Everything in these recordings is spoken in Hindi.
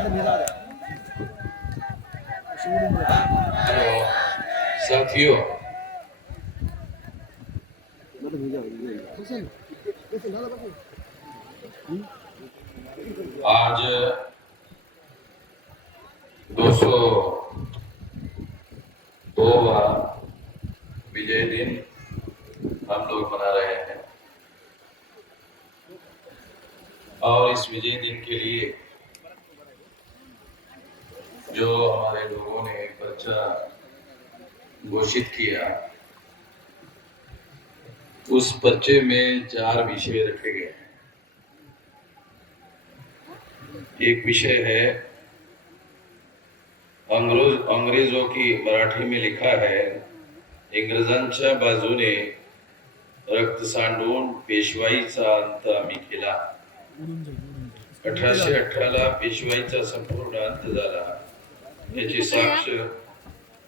हेलो साथियों, आज 202वां विजय दिन हम लोग मना रहे हैं और इस विजय दिन के लिए जो हमारे लोगों ने पर्चा घोषित किया, उस पर्चे में 4 विषय रखे गए हैं। एक विषय है अंग्रेजों की, मराठी में लिखा है, इंग्रजांच्या बाजूने रक्त सांडून पेशवाईचा अंत आम्ही केला। 1818ला पेशवाईचा संपूर्ण अंत झाला, याची साक्ष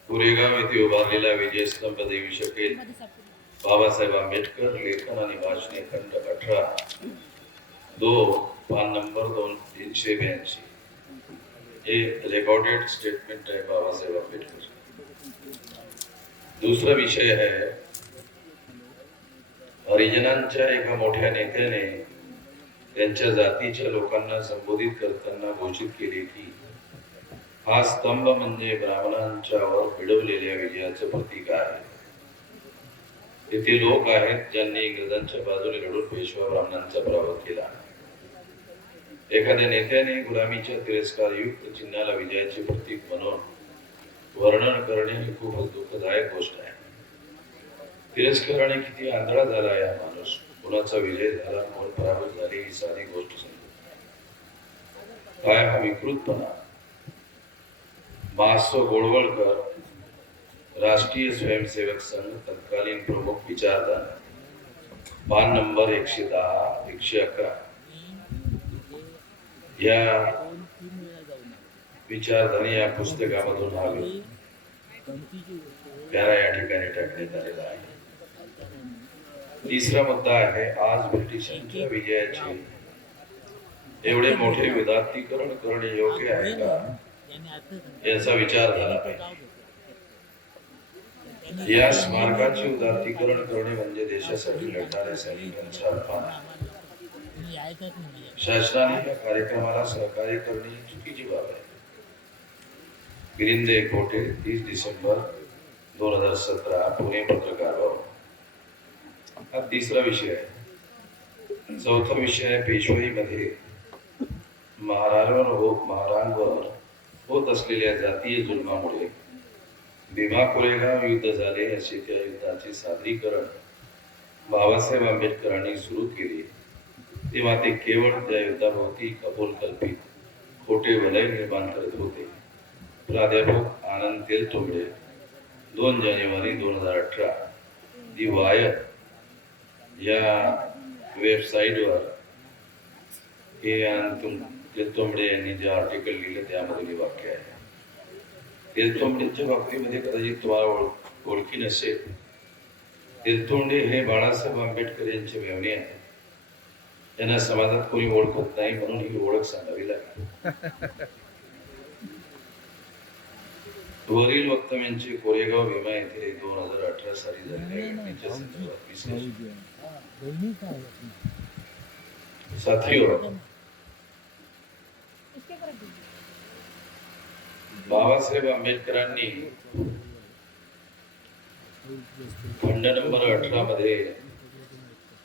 कोरेगाव येथे उभारलेला विजयस्तंभ देऊ शकेल। बाबासाहेब आंबेडकर, लेखन आणि भाषणे, खंड 18, 2, पान नंबर 2382। हे रेकॉर्डेड स्टेटमेंट आहे बाबासाहेब आंबेडकर। दूसरा विषय है, हरिजनांच्या एका मोठ्या नेत्याने त्यांच्या जातीच्या लोकांना संबोधित करताना घोषित केले की हा स्तंभ म्हणजे ब्राह्मणांच्यावर मिळवलेल्या विजयाचं प्रतीक आहे। तेथे लोक आहेत ज्यांनी इंग्रजांच्या बाजूने लढून पेशवा ब्राह्मणांचा पराभव केला। एखाद्या नेत्याने गुलामीच्या तिरस्कारयुक्त चिन्हाला विजयाचे प्रतीक म्हणून वर्णन करणे ही खूपच दुःखदायक गोष्ट आहे। तिरस्काराने किती आंधळा झाला या माणूस, कोणाचा विजय झाला, कोण पराभूत झाले ही साधी गोष्ट समजत। काय हा विकृतपणा। मास्टर गोळवळकर, राष्ट्रीय स्वयंसेवक संघ, तत्कालीन प्रमुख, विचारधारा, पान नंबर 110, 111 या विचारधारा या पुस्तकामधून हा प्यारा या ठिकाणी टाकण्यात आलेला आहे। तीसरा मुद्दा आहे, आज ब्रिटिशांच्या विजयाचे एवढे मोठे विदात्तीकरण करणे योग्य आहे का, याचा विचार झाला पाहिजे। या स्मारकाचे उदात्तीकरण करणे म्हणजे देशासाठी लढणाऱ्या सैनिकांचा अपमान आहे। शासनाने या कार्यक्रमाला सहकार्य करणे ही चुकीची बाब आहे। गिरिंदे कोटे, 30 डिसेंबर 2017, पुणे पत्रकार भवन। हा तीसरा विषय आहे। चौथा विषय आहे, पेशवाईमध्ये महारांवर होत असलेल्या जातीय जुलमामुळे भीमा कोरेगाव युद्ध झाले, असे त्या युद्धाचे सादरीकरण बाबासाहेब आंबेडकरांनी सुरू केले, तेव्हा ते केवळ त्या युद्धाभोवती कपोलकल्पित खोटे वलय निर्माण करत होते। प्राध्यापक आनंद तेलतुंबडे, 2 जानेवारी 2018, दी वायर या वेबसाईटवर हे तेलतुंबडे यांनी जे आर्टिकल लिहिलं त्यामध्ये वाक्य आहे। तेलतुंबडेच्या बाबतीमध्ये कदाचित तुम्हाला ओळखी नसेल, तेलतुंबडे हे बाळासाहेब आंबेडकर यांचे मेव्हणे आहेत। त्यांना समाजात कोणी ओळखत नाही, म्हणून ही ओळख सांगावी लागली। वरील वक्तव्यांचे कोरेगाव भीमा येथे 2018 साली झालेल्या साथियों, बाबासाहेब आंबेडकरांनी खंड नंबर 18 मध्ये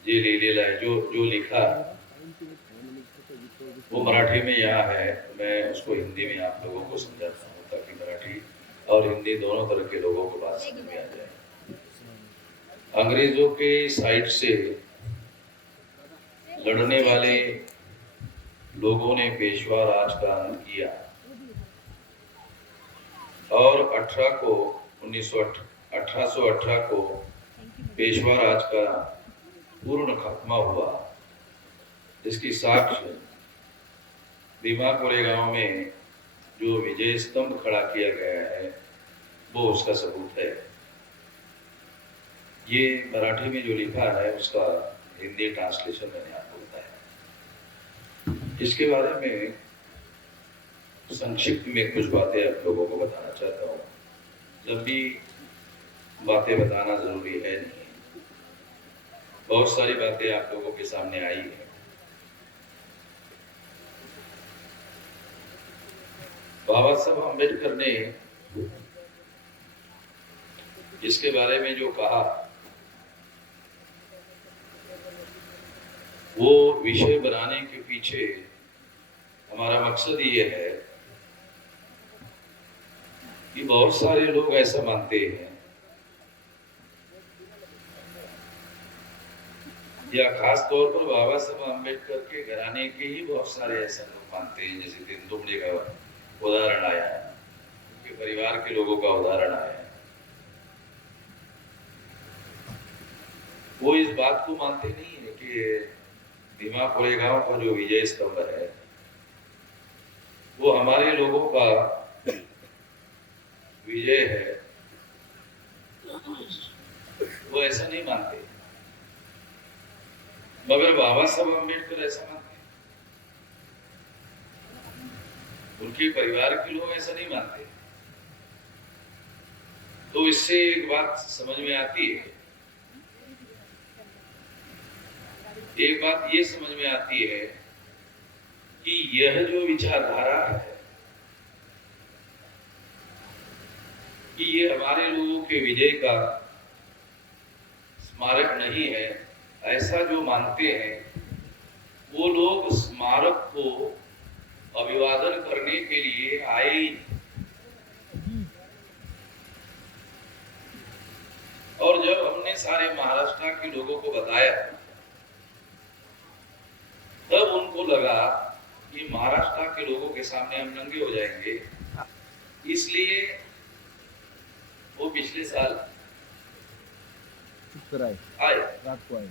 जे लिहिलेला है, जो लिखा वो मराठी में यहाँ है। मैं उसको हिंदी में आप लोगों को समझाता हूँ ताकि मराठी और हिंदी दोनों तरह के लोगों को बात समझ में आ जाए। अंग्रेजों के साइड से लड़ने वाले लोगों ने पेशवा राज का अंत किया और 1818 को पेशवा राज का पूर्ण खात्मा हुआ। इसकी साक्ष्य भीमा कोरेगांव में जो विजय स्तंभ खड़ा किया गया है, वो उसका सबूत है। ये मराठी में जो लिखा है उसका हिंदी ट्रांसलेशन मैंने आपको बताया। इसके बारे में संक्षिप्त में कुछ बातें आप लोगों को बताना चाहता हूँ। जब भी बातें बताना जरूरी है नहीं, बहुत सारी बातें आप लोगों के सामने आई है। बाबा साहब अम्बेडकर ने इसके बारे में जो कहा, वो विषय बनाने के पीछे हमारा मकसद ये है कि बहुत सारे लोग ऐसा मानते हैं या खास तौर पर बाबा साहब अम्बेडकर के घराने के ही बहुत सारे ऐसे लोग मानते हैं, जैसे तेंदुलकर का उदाहरण आया है, उनके परिवार के लोगों का उदाहरण आया है। वो इस बात को मानते नहीं है कि भीमा कोरेगांव का जो विजय स्तंभ है वो हमारे लोगों का विजय है, वो ऐसा नहीं मानते। मगर बाबा साहब अम्बेडकर ऐसा मानते हैं, उनके परिवार के लोग ऐसा नहीं मानते। तो इससे एक बात समझ में आती है, एक बात ये समझ में आती है कि यह जो विचारधारा है कि ये हमारे लोगों के विजय का स्मारक नहीं है, ऐसा जो मानते हैं वो लोग स्मारक को अभिवादन करने के लिए आए ही नहीं। और जब हमने सारे महाराष्ट्र के लोगों को बताया तब उनको लगा कि महाराष्ट्र के लोगों के सामने हम नंगे हो जाएंगे, इसलिए वो पिछले साल आए, रात को आए।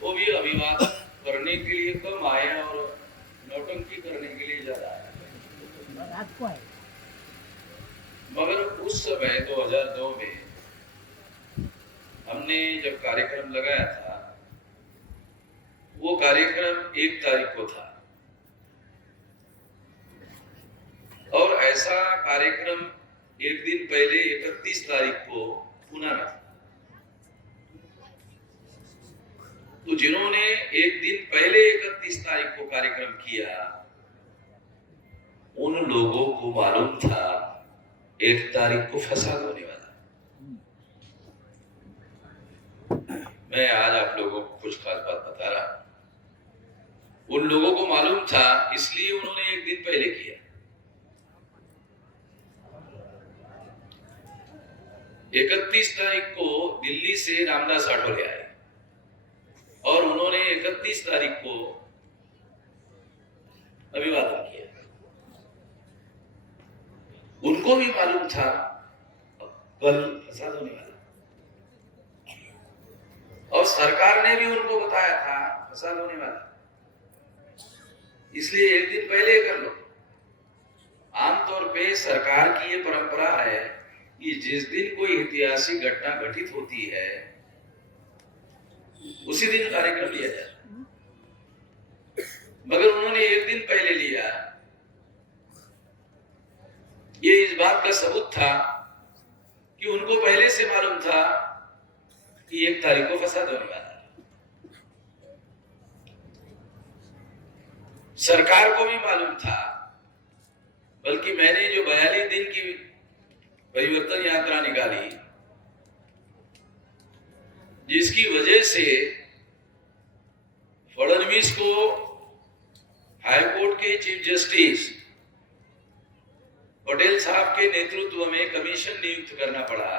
वो भी अभिवादन करने के लिए कम आए और नौटंकी करने के लिए ज्यादा आए, रात को आए। मगर उस समय 2002 में हमने जब कार्यक्रम लगाया था, वो कार्यक्रम 1 तारीख को था और ऐसा कार्यक्रम एक दिन पहले 31 तारीख को पुणे में। तो जिन्होंने एक दिन पहले 31 तारीख को कार्यक्रम किया, उन लोगों को मालूम था 1 तारीख को फसाद होने वाला। मैं आज आप लोगों को कुछ खास बात बता रहा हूं। उन लोगों को मालूम था, इसलिए उन्होंने एक दिन पहले किया। 31 तारीख को दिल्ली से रामदास आठवले आए और उन्होंने 31 तारीख को अभिवादन किया। उनको भी मालूम था कल फसाद होने वाला, और सरकार ने भी उनको बताया था फसाद होने वाला, इसलिए एक दिन पहले कर लो। आमतौर पे सरकार की ये परंपरा है कि जिस दिन कोई ऐतिहासिक घटना घटित होती है उसी दिन कार्यक्रम लिया जाए, मगर उन्होंने एक दिन पहले लिया। ये इस बात का सबूत था कि उनको पहले से मालूम था कि 1 तारीख को फसाद होने वाला है। सरकार को भी मालूम था, बल्कि मैंने जो 42 दिन की परिवर्तन यात्रा निकाली, जिसकी वजह से फडणवीस को हाईकोर्ट के चीफ जस्टिस पटेल साहब के नेतृत्व में कमीशन नियुक्त करना पड़ा।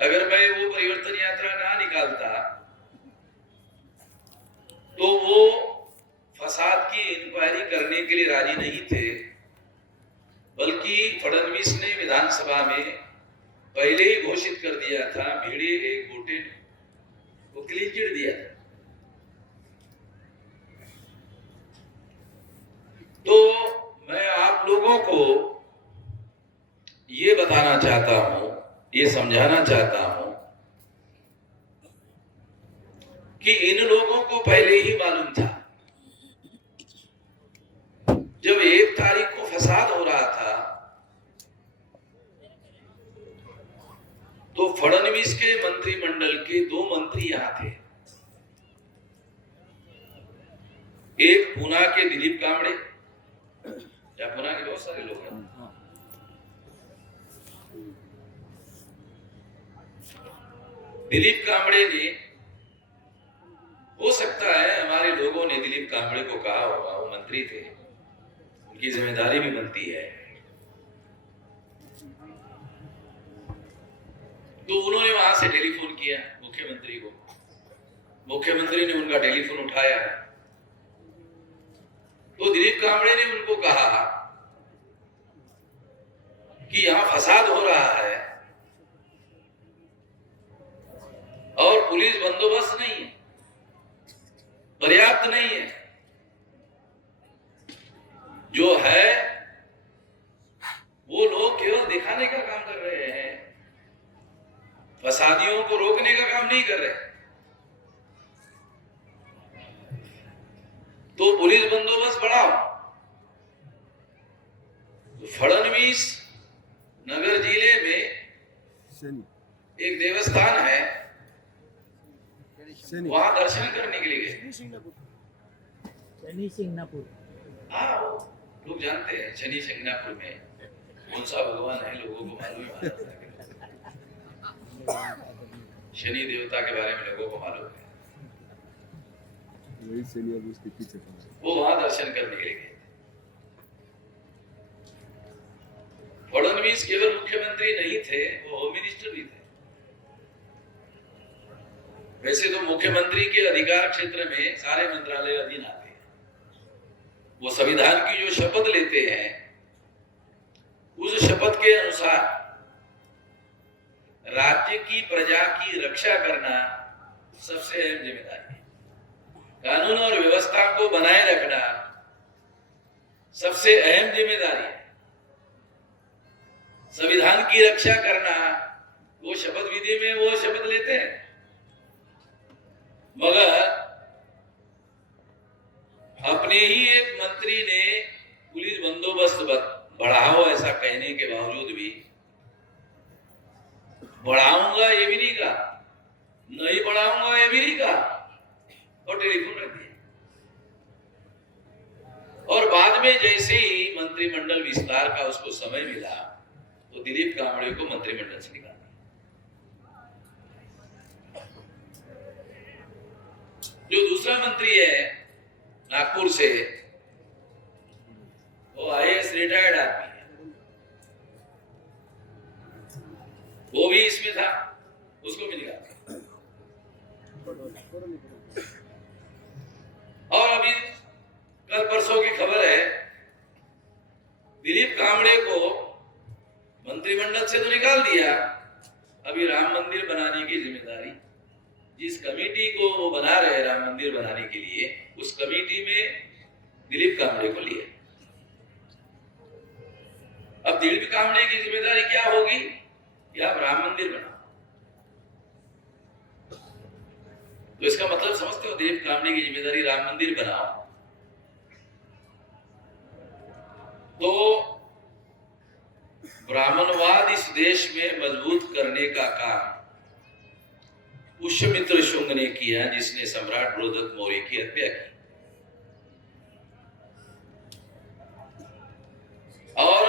अगर मैं वो परिवर्तन यात्रा ना निकालता तो वो फसाद की इंक्वायरी करने के लिए राजी नहीं थे, बल्कि फडणवीस ने विधानसभा में पहले ही घोषित कर दिया था, भिड़े एक गोटे को क्लीन चिट दिया था। तो मैं आप लोगों को ये बताना चाहता हूं, ये समझाना चाहता हूं कि इन लोगों को पहले ही मालूम था 1 तारीख को फसाद हो रहा था तो फडणवीस के मंत्रिमंडल के 2 मंत्री यहां थे। एक पूना के दिलीप कांबड़े, या पूना के बहुत सारे लोग हैं, दिलीप कांबड़े ने, हो सकता है हमारे लोगों ने दिलीप कांबड़े को कहा होगा, वो मंत्री थे, उनकी जिम्मेदारी भी बनती है, तो उन्होंने वहां से टेलीफोन किया मुख्यमंत्री को, मुख्यमंत्री ने उनका टेलीफोन उठाया, तो दिलीप कांबड़े ने उनको कहा कि यहां फसाद हो रहा है और पुलिस बंदोबस्त नहीं है, पर्याप्त नहीं है, जो है वो लोग केवल दिखाने का काम कर रहे हैं, फसादियों को रोकने का काम नहीं कर रहे। तो पुलिस बंदोबस्त बढ़ाओ। तो फडणवीस नगर जिले में एक देवस्थान है, वहां दर्शन करने के लिए गए। शनि सिंगनापुर, हाँ, लोग जानते हैं शनि सिंगनापुर में कौन सा भगवान है, लोगों को मालूम है, शनि देवता के बारे में लोगों को मालूम है, वही शनि अब उसके पीछे वो वहां दर्शन करने के लिए गए। फडणवीस केवल मुख्यमंत्री नहीं थे, वो होम मिनिस्टर भी थे। वैसे तो मुख्यमंत्री के अधिकार क्षेत्र में सारे मंत्रालय अधीन आते हैं, वो संविधान की जो शपथ लेते हैं उस शपथ के अनुसार राज्य की प्रजा की रक्षा करना सबसे अहम जिम्मेदारी है, कानून और व्यवस्था को बनाए रखना सबसे अहम जिम्मेदारी है, संविधान की रक्षा करना वो शपथ विधि में वो शपथ लेते हैं। मगर अपने ही एक मंत्री ने पुलिस बंदोबस्त बढ़ाओ ऐसा कहने के बावजूद भी बढ़ाऊंगा ये भी नहीं कहा, नहीं बढ़ाऊंगा ये भी नहीं कहा, और टेलीफोन रख दिया। और बाद में जैसे ही मंत्रिमंडल विस्तार का उसको समय मिला तो दिलीप कांबड़े को मंत्रिमंडल से निकाल दिया। जो दूसरा मंत्री है नागपुर से, वो आईएएस रिटायर्ड आदमी है, वो भी इसमें था, उसको भी निकाल दिया। और अभी कल परसों की खबर है, दिलीप कांबड़े को मंत्रिमंडल से तो निकाल दिया, अभी राम मंदिर बनाने की जिम्मेदारी, जिस कमेटी को वो बना रहे राम मंदिर बनाने के लिए, उस कमेटी में दिलीप कांबड़े को लिया। अब दिलीप कांबड़े की जिम्मेदारी क्या होगी कि आप राम मंदिर बनाओ। तो इसका मतलब समझते हो, दिलीप कांबड़े की जिम्मेदारी राम मंदिर बनाओ। तो ब्राह्मणवाद इस देश में मजबूत करने का काम पुष्यमित्र शुंग ने किया, जिसने सम्राट बृहदत्त मौर्य की हत्या की। और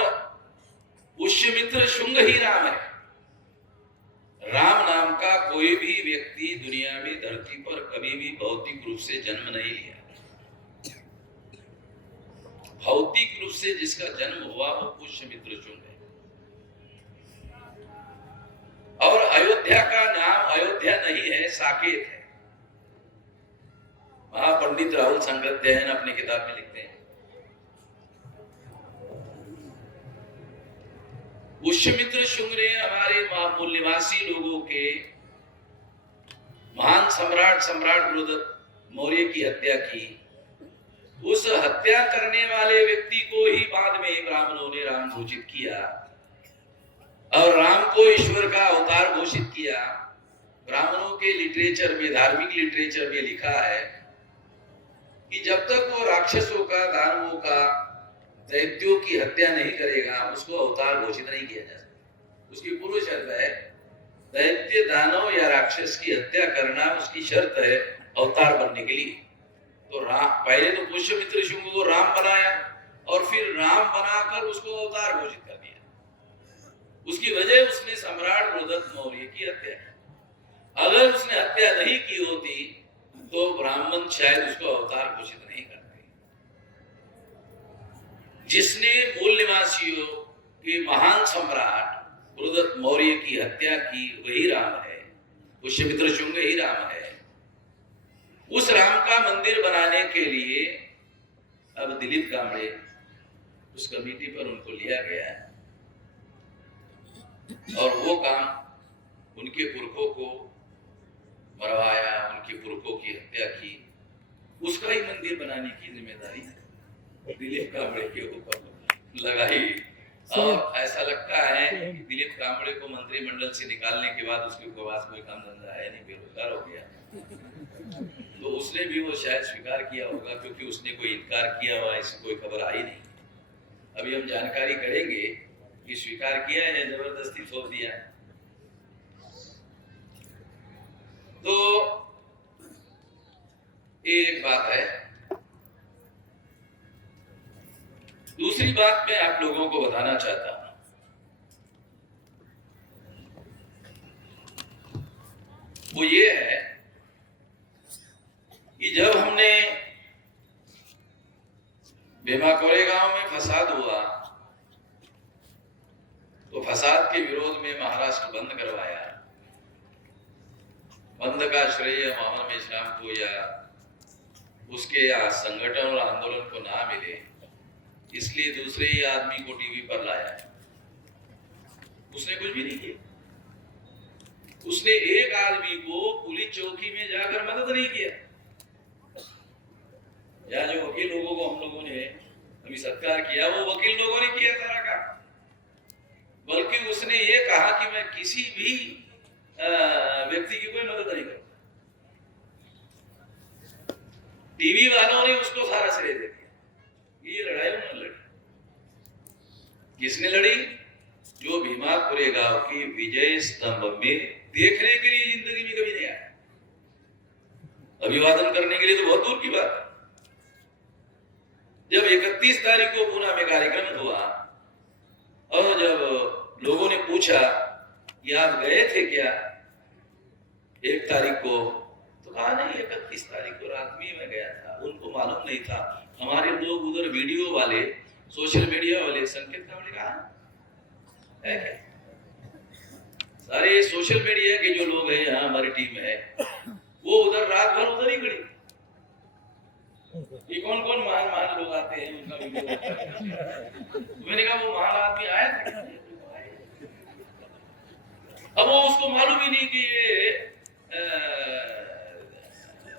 पुष्यमित्र शुंग ही राम है। राम नाम का कोई भी व्यक्ति दुनिया में धरती पर कभी भी भौतिक रूप से जन्म नहीं लिया। भौतिक रूप से जिसका जन्म हुआ वो पुष्यमित्र शुंग है। और अयोध्या का नाम अयोध्या नहीं है, साकेत है। महापंडित राहुल संगतयन अपनी किताब में लिखते हैं, पुष्यमित्र शुंग ने हमारे महामूल निवासी लोगों के महान सम्राट बृहदत्त मौर्य की हत्या की। उस हत्या करने वाले व्यक्ति को ही बाद में ब्राह्मणों ने राम घोषित किया और राम को ईश्वर का अवतार घोषित किया। ब्राह्मणों के लिटरेचर में, धार्मिक लिटरेचर में लिखा है कि जब तक वो राक्षसों का, दानवों का दैत्यों की हत्या नहीं करेगा उसको अवतार घोषित नहीं किया जा सकता। उसकी पूर्व शर्त है दैत्य दानव या राक्षस की हत्या करना, उसकी शर्त है अवतार बनने के लिए। तो राम पहले तो पुष्यमित्र शुंग को राम बनाया और फिर राम बनाकर उसको अवतार घोषित कर दिया। उसकी वजह उसने सम्राट बृहदत्त मौर्य की हत्या की। अगर उसने हत्या नहीं की होती तो ब्राह्मण शायद उसको अवतार घोषित नहीं करते। जिसने मूल निवासियों के महान सम्राट बृहदत्त मौर्य की हत्या की वही राम है, पुष्यमित्र शुंग ही राम है। उस राम का मंदिर बनाने के लिए अब दिलीप कांबळे उस कमेटी पर उनको लिया गया है और वो काम उनके पुरखों को मरवाया, उनके पुरखों की हत्या की, उसका ही मंदिर बनाने की जिम्मेदारी दिलीप कांबळे के ऊपर लगाई। और ऐसा लगता है कि दिलीप कांबळे को मंत्रिमंडल से निकालने के बाद उसके पास कोई काम धंधा है नहीं, बेरोजगार हो गया। तो उसने भी वो शायद स्वीकार किया होगा, क्योंकि उसने कोई इनकार किया हुआ ऐसी कोई खबर आई नहीं। अभी हम जानकारी करेंगे कि स्वीकार किया है या जबरदस्ती थोप दिया। तो ये एक बात है। दूसरी बात मैं आप लोगों को बताना चाहता हूं, वो ये है कि जब हमने भीमा कोरेगांव में फसाद हुआ तो फसाद के विरोध में महाराष्ट्र बंद करवाया। बंद का श्रेय मोहम्मद मेश्राम को या उसके या संगठन और आंदोलन को ना मिले, इसलिए दूसरे ही आदमी को टीवी पर लाया है। उसने कुछ भी नहीं किया। उसने एक आदमी को पुलिस चौकी में जाकर मदद नहीं किया। या जो वकील लोगों को हम लोगों ने अभी सत्कार किया, वो वकील लोगों ने किया सारा काम। बल्कि उसने ये कहा कि मैं किसी भी व्यक्ति की कोई मदद नहीं करूंगा। टीवी वालों ने उसको सारा श्रेय दे दिया। ये लड़ाई उन्होंने लड़ी। किसने लड़ी? जो भीमा कोरेगांव की विजय स्तंभ में देखने के लिए जिंदगी में कभी नहीं आया, अभिवादन करने के लिए तो बहुत दूर की बात है। जब 31 तारीख को पूना में कार्यक्रम हुआ और जब लोगों ने पूछा कि आप गए थे क्या 1 तारीख को, तो कहा नहीं 31 तारीख को रात में मैं गया था। उनको मालूम नहीं था। हमारे लोग उधर वीडियो वाले, सोशल मीडिया वाले, संकेत कांबळे कहा है क्या? सारे सोशल मीडिया के जो लोग हैं यहाँ हमारी टीम है, वो उधर रात भर उधर ही खड़ी। ये कौन कौन महान लोग आते हैं उनका वीडियो। मैंने कहा वो महान आदमी आए थे। अब वो उसको मालूम ही नहीं कि ये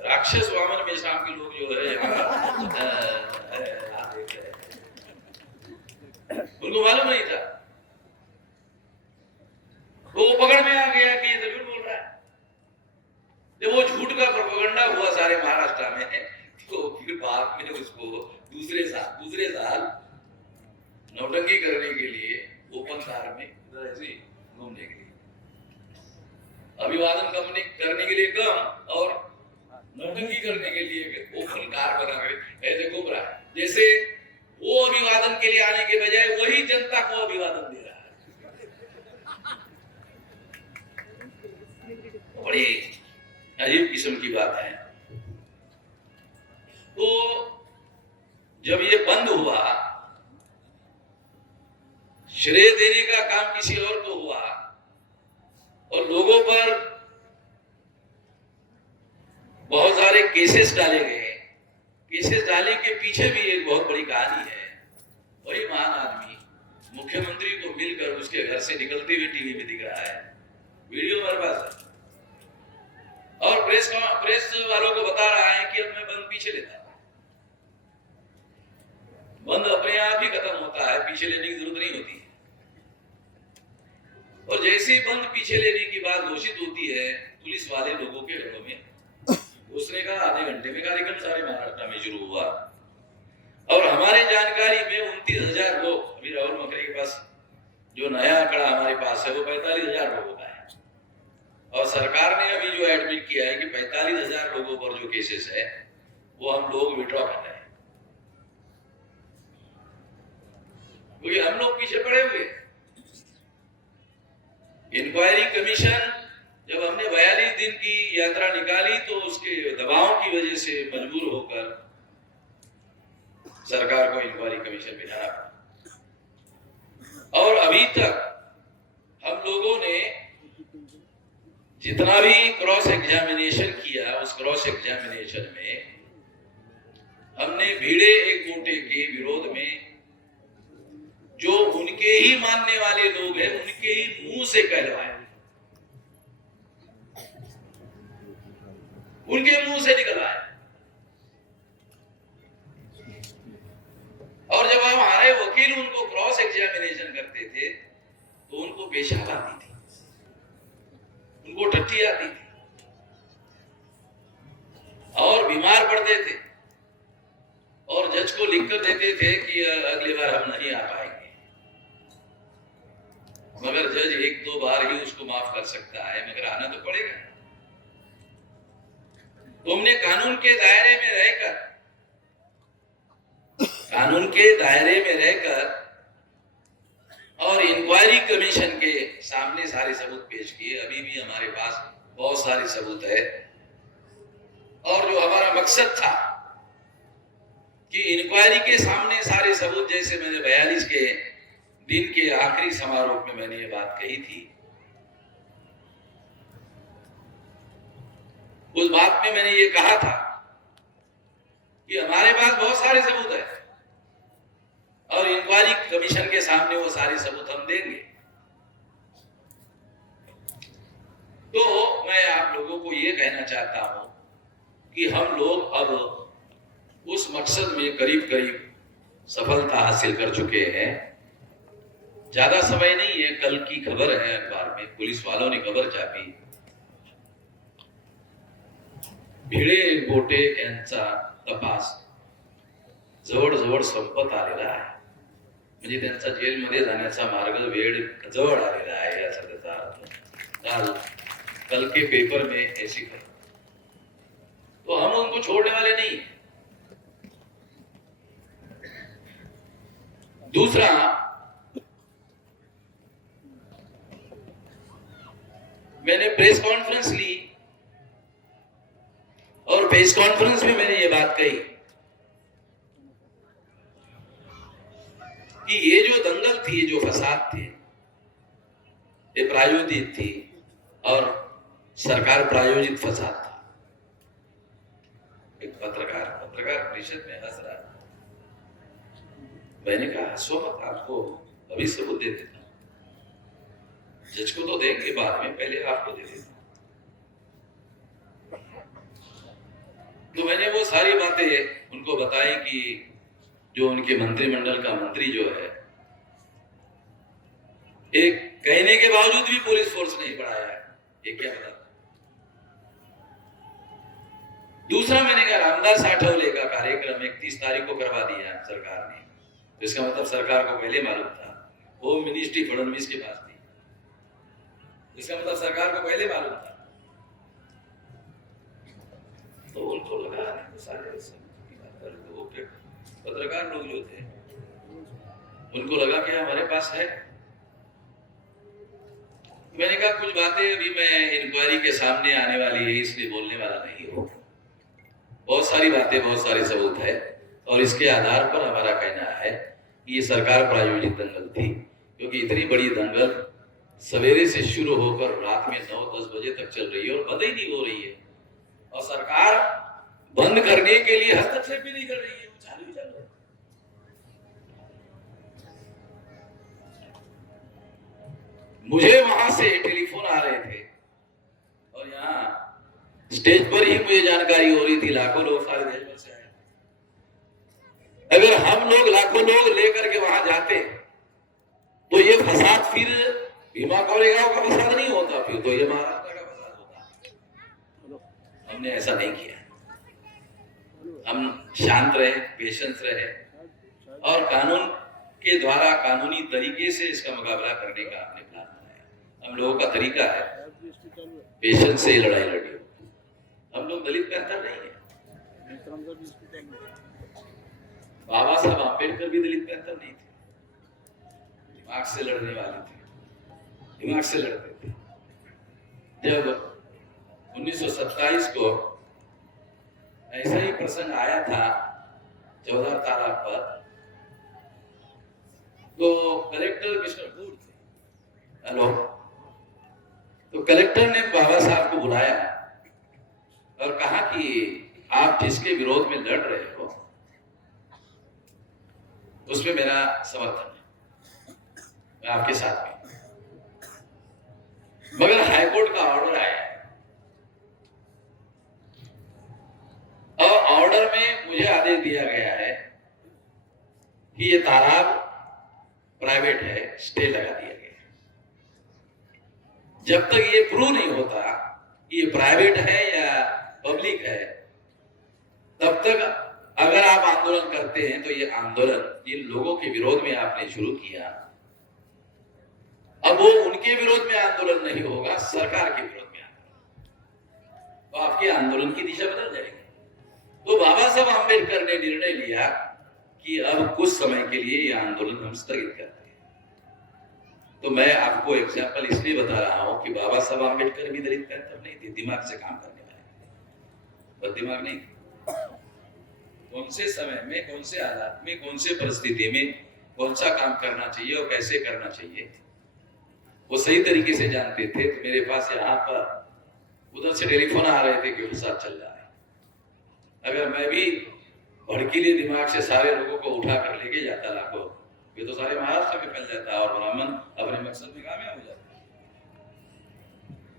राक्षस वामन मेश्राम के लोग जो है उनको मालूम नहीं था। वो पकड़ में आ गया कि ये तो झूठ बोल रहा है। जब वो झूठ का प्रोपेगेंडा हुआ सारे महाराष्ट्र में, तो फिर बाद में उसको दूसरे साल नौटंकी करने के लिए ओपन कार में इधर ऐसे घूमने के लिए, अभिवादन करने के लिए कम और नौटंकी करने के लिए ओपन कार बना के ऐसे घूम रहा है, जैसे वो अभिवादन के लिए आने के बजाय वही जनता को अभिवादन दे रहा है। बड़ी अजीब किस्म की बात है। तो जब ये बंद हुआ, श्रेय देने का काम किसी और को हुआ और लोगों पर बहुत सारे केसेस डाले गए। केसेस डाले के पीछे भी एक बहुत बड़ी कहानी है। वही महान आदमी मुख्यमंत्री को मिलकर उसके घर से निकलते हुए टीवी में दिख रहा है, वीडियो हमारे पास है, और प्रेस वालों को बता रहा है कि अब मैं बंद पीछे लेता हूं। बंद अपने आप ही खत्म होता है, पीछे लेने की जरूरत नहीं होती। और जैसे ही बंद पीछे लेने की बात घोषित होती है पुलिस वाले लोगों के घरों में, उसने कहा आधे घंटे में कार्यक्रम सारे महाराष्ट्र में शुरू हुआ। और हमारे जानकारी में 29,000 लोग, अभी राहुल मकरे के पास जो नया आंकड़ा हमारे पास है वो 45,000 लोगों का है। और सरकार ने अभी जो एडमिट किया है कि 45,000 लोगों पर जो केसेस है वो हम लोग विड्रॉ कर रहे हैं, क्योंकि हम लोग पीछे पड़े हुए। इंक्वायरी कमीशन जब हमने 42 दिन की यात्रा निकाली तो उसके दबाव की वजह से मजबूर होकर सरकार को इंक्वायरी कमीशन बिठाना पड़ा। और अभी तक हम लोगों ने जितना भी क्रॉस एग्जामिनेशन किया, उस क्रॉस एग्जामिनेशन में हमने भिड़े एक वोटे के विरोध में जो उनके ही मानने वाले लोग हैं उनके ही मुंह से कहलवाया, उनके मुंह से निकलवाया। और जब हमारे वकील उनको क्रॉस एग्जामिनेशन करते थे तो उनको पेशाब आती थी, उनको टट्टी आती थी और बीमार पड़ते थे और जज को लिखकर देते थे कि अगली बार हम नहीं आ पाएंगे। मगर जज 1-2 बार ही उसको माफ कर सकता है, मगर आना तो पड़ेगा। तो हमने कानून के दायरे में रहकर और इंक्वायरी कमीशन के सामने सारे सबूत पेश किए। अभी भी हमारे पास बहुत सारे सबूत है। और जो हमारा मकसद था कि इंक्वायरी के सामने सारे सबूत, जैसे मैंने 42 के दिन के आखिरी समारोह में मैंने ये बात कही थी, उस बात में मैंने ये कहा था कि हमारे पास बहुत सारे सबूत है और इंक्वायरी कमीशन के सामने वो सारे सबूत हम देंगे। तो मैं आप लोगों को ये कहना चाहता हूं कि हम लोग अब उस मकसद में करीब करीब सफलता हासिल कर चुके हैं। ज्यादा समय नहीं है, कल की खबर है अखबार में, पुलिस वालों ने खबर छापी, भिडे गोटे यांचा तपास जवळ संपत आलेला आहे, म्हणजे त्यांचा जेलमध्ये जाण्याचा मार्ग वेळ जवळ आलेला आहे याचा त्याचा अर्थ। कल के पेपर में ऐसी खबर। तो हम उनको छोड़ने वाले नहीं। दूसरा, मैंने प्रेस कॉन्फ्रेंस ली और प्रेस कॉन्फ्रेंस में मैंने ये बात कही कि ये जो दंगल थी, जो फसाद थे, ये प्रायोजित थी और सरकार प्रायोजित फसाद था। एक पत्रकार परिषद में हंस रहा, मैंने कहा हंसो मत, आपको अभी सबूत दे देता हूं, जज को तो देंगे बाद में, पहले आपको दे देता हूं। तो मैंने वो सारी बातें उनको बताई कि जो उनके मंत्रिमंडल का मंत्री जो है, एक कहने के बावजूद भी पुलिस फोर्स नहीं बढ़ाया है, ये क्या बता। दूसरा, मैंने कहा रामदास आठवले का कार्यक्रम 31 तारीख को करवा दिया सरकार ने, तो इसका मतलब सरकार को पहले मालूम था, होम मिनिस्ट्री फडणवीस के पास थी, इसका मतलब सरकार को पहले मालूम था। तो उनको लगा सारे पत्रकार लोग जो थे उनको लगा कि हमारे पास है। मैंने कहा कुछ बातें अभी मैं इंक्वायरी के सामने आने वाली है, इसलिए बोलने वाला नहीं हूं। बहुत सारी बातें, बहुत सारे सबूत है और इसके आधार पर हमारा कहना है कि ये सरकार प्रायोजित दंगल थी, क्योंकि इतनी बड़ी दंगल सवेरे से शुरू होकर रात में 9-10 बजे तक चल रही है और बंद ही नहीं हो रही है, और सरकार बंद करने के लिए हस्तक्षेप भी नहीं कर रही है, चालू ही चल रहा है। मुझे वहां से टेलीफोन आ रहे थे और यहाँ स्टेज पर ही मुझे जानकारी हो रही थी, लाखों लोग सारे देश भर से आए। अगर हम लोग लाखों लोग लेकर के वहां जाते तो ये फसाद फिर भीमा कोरेगांव का फसाद नहीं होता, फिर तो ये महाराष्ट्र का फसाद होता। हमने ऐसा नहीं किया, हम शांत रहे, पेशेंस रहे और कानून के द्वारा कानूनी तरीके से इसका मुकाबला करने का हमने प्लान बनाया। हम लोगों का तरीका है पेशेंस से लड़ाई लड़ी। हम लोग दलित पैंथर नहीं है। बाबा साहब आम्बेडकर भी दलित पैंथर नहीं थे, दिमाग से लड़ने वाले थे, दिमाग से लड़ते थे। जब 1927 को ऐसा ही प्रसंग आया था चौधर तालाब पर, तो कलेक्टर मिस्टर बूढ़ थे, हेलो, तो कलेक्टर ने बाबा साहब को बुलाया और कहा कि आप जिसके विरोध में लड़ रहे हो उसमें मेरा समर्थन है, मैं आपके साथ में। मगर हाईकोर्ट का ऑर्डर आया और ऑर्डर में मुझे आदेश दिया गया है कि ये तालाब प्राइवेट है, स्टे लगा दिया गया। जब तक ये प्रूव नहीं होता कि ये प्राइवेट है या पब्लिक है, तब तक अगर आप आंदोलन करते हैं तो ये आंदोलन जिन लोगों के विरोध में आपने शुरू किया, अब वो उनके विरोध में आंदोलन नहीं होगा, सरकार के विरोध में आंदोलन, तो आपके आंदोलन की दिशा बदल जाएगी। तो बाबा साहब आम्बेडकर ने निर्णय लिया कि अब कुछ समय के लिए ये आंदोलन हम स्थगित करते हैं। तो मैं आपको एग्जाम्पल इसलिए बता रहा हूं कि बाबा साहब आम्बेडकर भी दलित पैंथर नहीं थे, दिमाग से काम करने वाले, बस दिमाग नहीं। कौन से समय में, कौन से हालात में, कौन से परिस्थिति में कौन सा काम करना चाहिए और कैसे करना चाहिए वो सही तरीके से जानते थे। तो मेरे पास यहाँ पर उधर से टेलीफोन आ रहे थे कि फसाद चल रहा है। अगर मैं भी भड़कीले दिमाग से सारे लोगों को उठा कर लेके जाता लाखों, ये तो सारे महाराष्ट्र में फैल जाता और ब्राह्मण अपने मकसद में कामयाब हो जाता।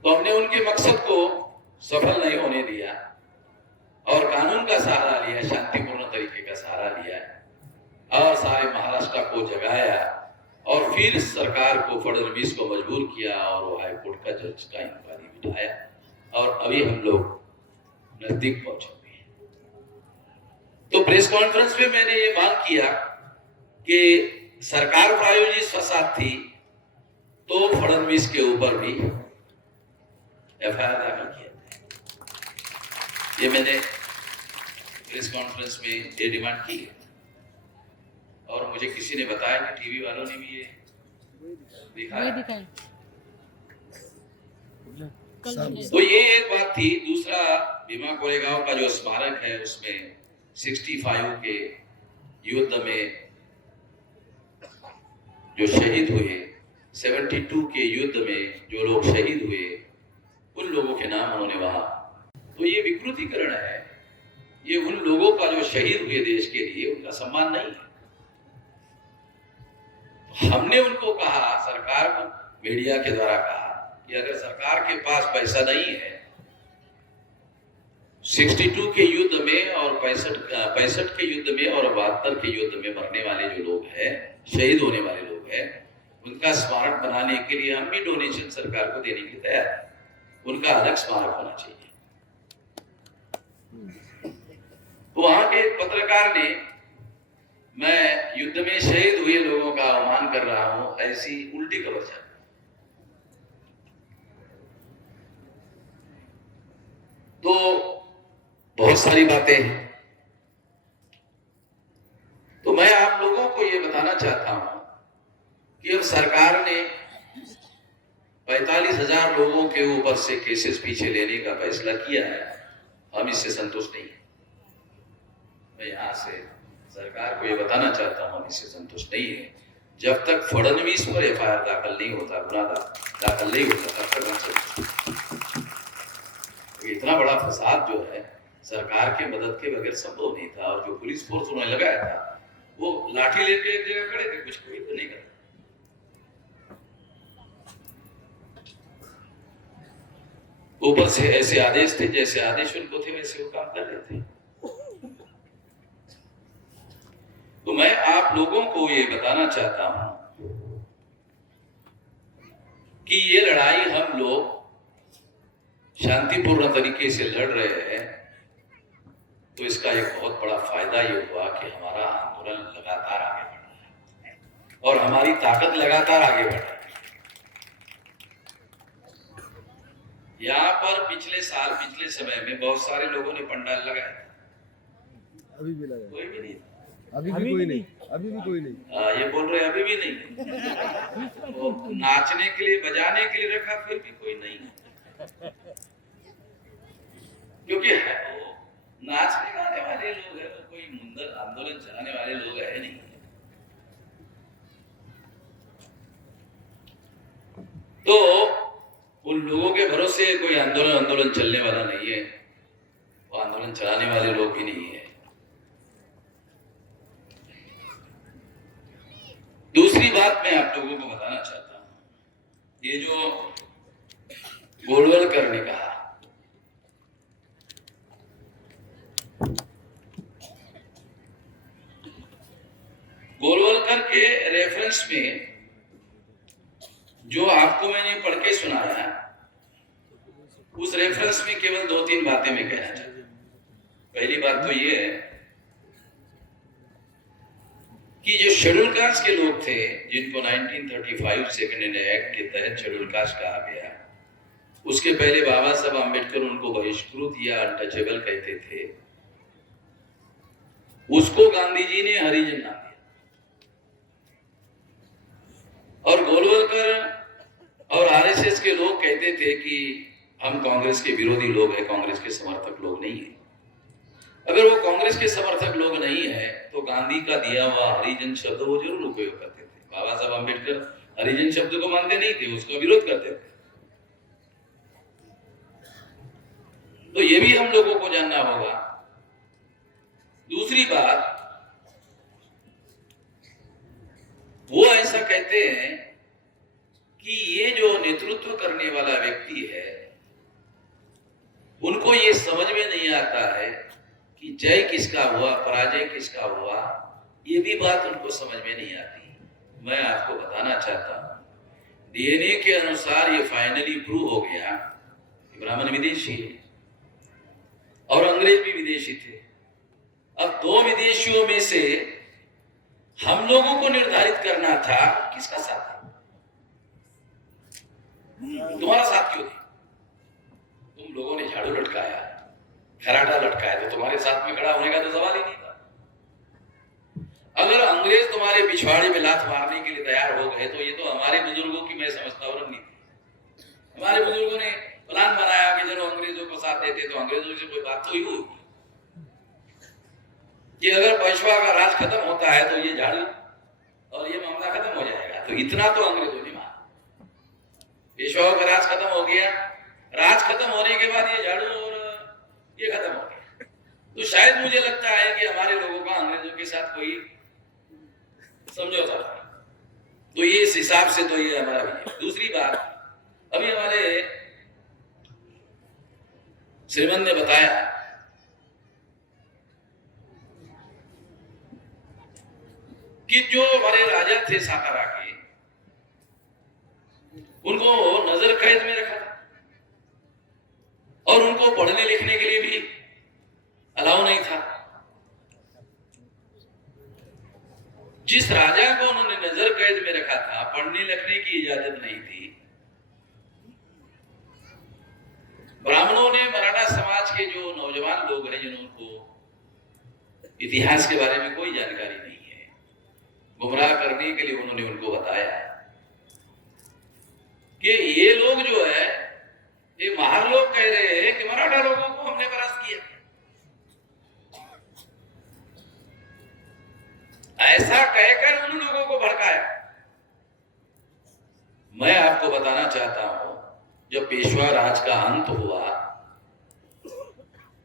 तो हमने उनके मकसद को सफल नहीं होने दिया और कानून का सहारा लिया, शांतिपूर्ण तरीके का सहारा लिया और सारे महाराष्ट्र को जगाया और फिर सरकार को, फडणवीस को मजबूर किया और वो हाईकोर्ट का जज का इंक्वायरी बिठाया और अभी हम लोग नजदीक पहुंचे। तो प्रेस कॉन्फ्रेंस में मैंने ये मांग किया कि सरकार प्रायोजित फसाद थी तो फडणवीस के ऊपर भी एफआईआर दाखिल किया। ये मैंने प्रेस कॉन्फ्रेंस में ये डिमांड की है और मुझे किसी ने बताया कि टीवी वालों ने भी ये दिखाया। तो ये एक बात थी। दूसरा, भीमा कोरेगांव का जो स्मारक है उसमें 65 के युद्ध में जो शहीद हुए, 72 के युद्ध में जो लोग शहीद हुए, उन लोगों के नाम उन्होंने वहां, तो ये विकृतीकरण है। ये उन लोगों का जो शहीद हुए देश के लिए, उनका सम्मान नहीं है। हमने उनको कहा, सरकार को मीडिया के द्वारा कहा कि अगर सरकार के पास पैसा नहीं है, 62 के युद्ध में और 65 के युद्ध में और 72 के युद्ध में मरने वाले जो लोग हैं, शहीद होने वाले लोग हैं, उनका स्मारक बनाने के लिए हम भी डोनेशन सरकार को देने के लिए तैयार हैं। उनका अलग स्मारक होना चाहिए। तो वहां के एक पत्रकार ने, मैं युद्ध में शहीद हुए लोगों का अवमान कर रहा हूं, ऐसी उल्टी खबर छापी। तो बहुत सारी बातें हैं। तो मैं आप लोगों को ये बताना चाहता हूं कि अब सरकार ने 45,000 लोगों के ऊपर से केसेस पीछे लेने का फैसला किया है। हम इससे संतुष्ट नहीं। मैं यहां से सरकार को ये बताना चाहता हूं, हम इससे संतुष्ट नहीं है। जब तक फडणवीस पर एफआईआर दाखिल नहीं होता, गुना दाखिल नहीं होता, तब तक हम संतुष्ट। इतना बड़ा फसाद जो है सरकार के मदद के बगैर संभव नहीं था। और जो पुलिस फोर्स उन्होंने लगाया था, वो लाठी लेके एक जगह खड़े थे, कुछ कोई तो नहीं करता। ऊपर से ऐसे आदेश थे, जैसे आदेश उनको थे वैसे वो काम कर रहे थे। तो मैं आप लोगों को ये बताना चाहता हूं कि ये लड़ाई हम लोग शांतिपूर्ण तरीके से लड़ रहे हैं। तो इसका एक बहुत बड़ा फायदा ये हुआ कि हमारा आंदोलन लगातार और हमारी ताकत लगातार आगे बढ़ रही है। यहाँ पर पिछले साल, पिछले समय में बहुत सारे लोगों ने पंडाल लगाए थे, अभी भी लगा कोई भी नहीं। अभी भी कोई नहीं, अभी भी कोई नहीं। ये बोल रहे अभी भी नहीं। वो नाचने के लिए, बजाने के लिए रखा, फिर भी कोई नहीं, क्योंकि वो नाचने गाने वाले लोग हैं, कोई मुंदर आंदोलन चलाने वाले लोग है नहीं। तो उन लोगों के भरोसे कोई आंदोलन चलने वाला नहीं है, वो आंदोलन चलाने वाले लोग भी नहीं है। दूसरी बात मैं आप लोगों को बताना चाहता हूं, ये जो गोलवलकर ने कहा, गोलवलकर के रेफरेंस में जो आपको मैंने पढ़ के सुनाया, उस रेफरेंस में केवल 2-3 बातें मैं कहना चाहता हूं। पहली बात तो ये है कि जो शेड्यूल कास्ट के लोग थे, जिनको 1935 सेकंड एक्ट के तहत शेड्यूल कास्ट कहा गया, उसके पहले बाबा साहब आम्बेडकर उनको बहिष्कृत या अनटचेबल कहते थे, उसको गांधी जी ने हरिजन नाम दिया। और गोलवलकर और आरएसएस के लोग कहते थे कि हम कांग्रेस के विरोधी लोग हैं, कांग्रेस के समर्थक लोग नहीं है। अगर वो कांग्रेस के समर्थक लोग नहीं है तो गांधी का दिया हुआ हरिजन शब्द वो जरूर उपयोग करते थे। बाबा साहब आम्बेडकर हरिजन शब्द को मानते नहीं थे, उसका विरोध करते थे। तो ये भी हम लोगों को जानना होगा। दूसरी बात, वो ऐसा कहते हैं कि ये जो नेतृत्व करने वाला व्यक्ति है, उनको ये समझ में नहीं आता है कि जय किसका हुआ, पराजय किसका हुआ, ये भी बात उनको समझ में नहीं आती। मैं आपको बताना चाहता हूं, डीएनए के अनुसार ये फाइनली प्रूव हो गया कि ब्राह्मण विदेशी है और अंग्रेज भी विदेशी थे। अब 2 विदेशियों में से हम लोगों को निर्धारित करना था किसका साथ है। तुम्हारा साथ क्यों नहीं? तुम लोगों ने झाड़ू लटकाया, खराटा लटकाया, तो तुम्हारे साथ में खड़ा होने का तो सवाल ही नहीं था। अगर अंग्रेज तुम्हारे पिछवाड़े में लात मारने के लिए तैयार हो गए तो ये तो हमारे बुजुर्गों की, मैं समझता हूं, रणनीति। हमारे बुजुर्गों ने प्लान बनाया कि चलो अंग्रेजों को साथ देते, तो अंग्रेजों से कोई बात तो ही होगी कि अगर पेशवा का राज खत्म होता है तो ये झाड़ू और ये मामला खत्म हो जाएगा। तो इतना तो अंग्रेजों ने माना। पेशवाओं का राज खत्म हो गया, राज खत्म होने के बाद ये झाड़ू और ये खत्म हो गया। तो शायद मुझे लगता है कि हमारे लोगों का अंग्रेजों के साथ कोई समझौता था। तो ये इस हिसाब से तो ये हमारा भी है। दूसरी बात, अभी हमारे श्रीमन ने बताया कि जो हमारे राजा थे सातारा के, उनको नजर कैद में रखा था और उनको पढ़ने लिखने के लिए भी अलाउ नहीं था। जिस राजा को उन्होंने नजर कैद में रखा था, पढ़ने लिखने की इजाजत नहीं थी। ब्राह्मणों ने, मराठा समाज के जो नौजवान लोग हैं जिनको इतिहास के बारे में कोई जानकारी नहीं है, गुमराह करने के लिए उन्होंने उनको बताया कि ये लोग जो है, ये महार लोग कह रहे हैं कि मराठा लोगों को हमने परास्त किया। ऐसा कहकर उन लोगों को भड़काया। मैं आपको बताना चाहता हूं, जब पेशवा राज का अंत हुआ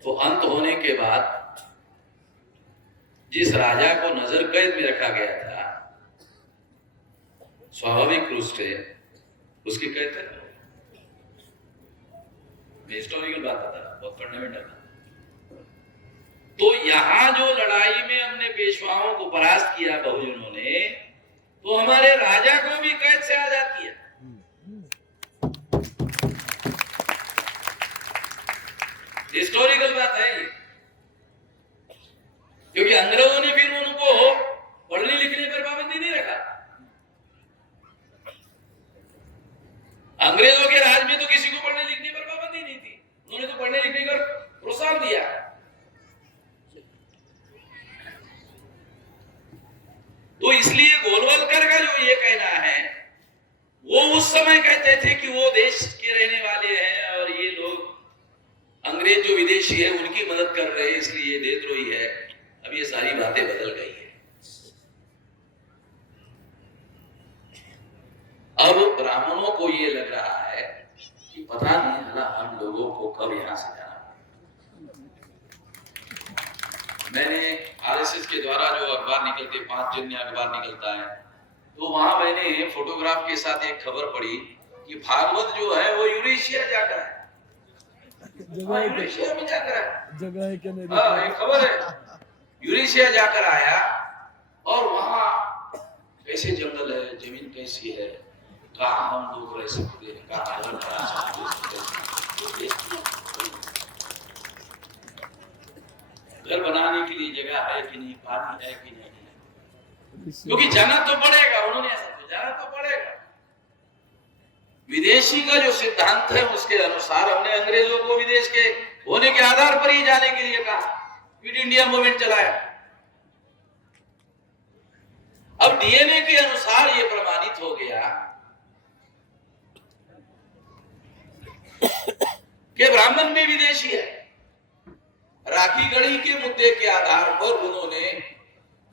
तो अंत होने के बाद जिस राजा को नजर कैद में रखा गया था, स्वाभाविक रूप से उसकी कैद कर, हिस्टोरिकल बात बता रहा, बहुत फंडामेंटल। तो यहां जो लड़ाई में हमने पेशवाओं को परास्त किया बहुजनों ने, तो हमारे राजा को भी कैद से आजाद किया। हिस्टोरिकल बात है ये, क्योंकि अंग्रेजों ने फिर उनको पढ़ने लिखने पर पाबंदी नहीं रखा। अंग्रेज जो विदेशी है उनकी मदद कर रहे हैं इसलिए देशद्रोही है। अब ये सारी बातें बदल गई है। अब ब्राह्मणों को ये लग रहा है कि पता नहीं हला हम लोगों को कब यहां से जाना। मैंने आरएसएस के द्वारा जो अखबार निकलते 5 जन्य अखबार निकलता है, तो वहां मैंने फोटोग्राफ के साथ एक खबर पढ़ी कि भागवत जो है वो यूरेशिया जाकर है। यूरेशिया में जाकर है, जगह है क्या नहीं? हाँ, एक खबर है यूरेशिया जाकर आया और वहां कैसे जंगल है, जमीन कैसी है, कहाँ हम लोग रह सकते हैं, कहाँ घर बनाने के लिए जगह है कि नहीं, पानी है कि नहीं, क्योंकि जाना तो पड़ेगा। उन्होंने ऐसा तो जाना तो पड़ेगा। विदेशी का जो सिद्धांत है उसके अनुसार हमने अंग्रेजों को विदेश के होने के आधार पर ही जाने के लिए कहा, क्विट इंडिया मूवमेंट चलाया। अब डीएनए के अनुसार यह प्रमाणित हो गया कि ब्राह्मण भी विदेशी है। राखी गढ़ी के मुद्दे के आधार पर उन्होंने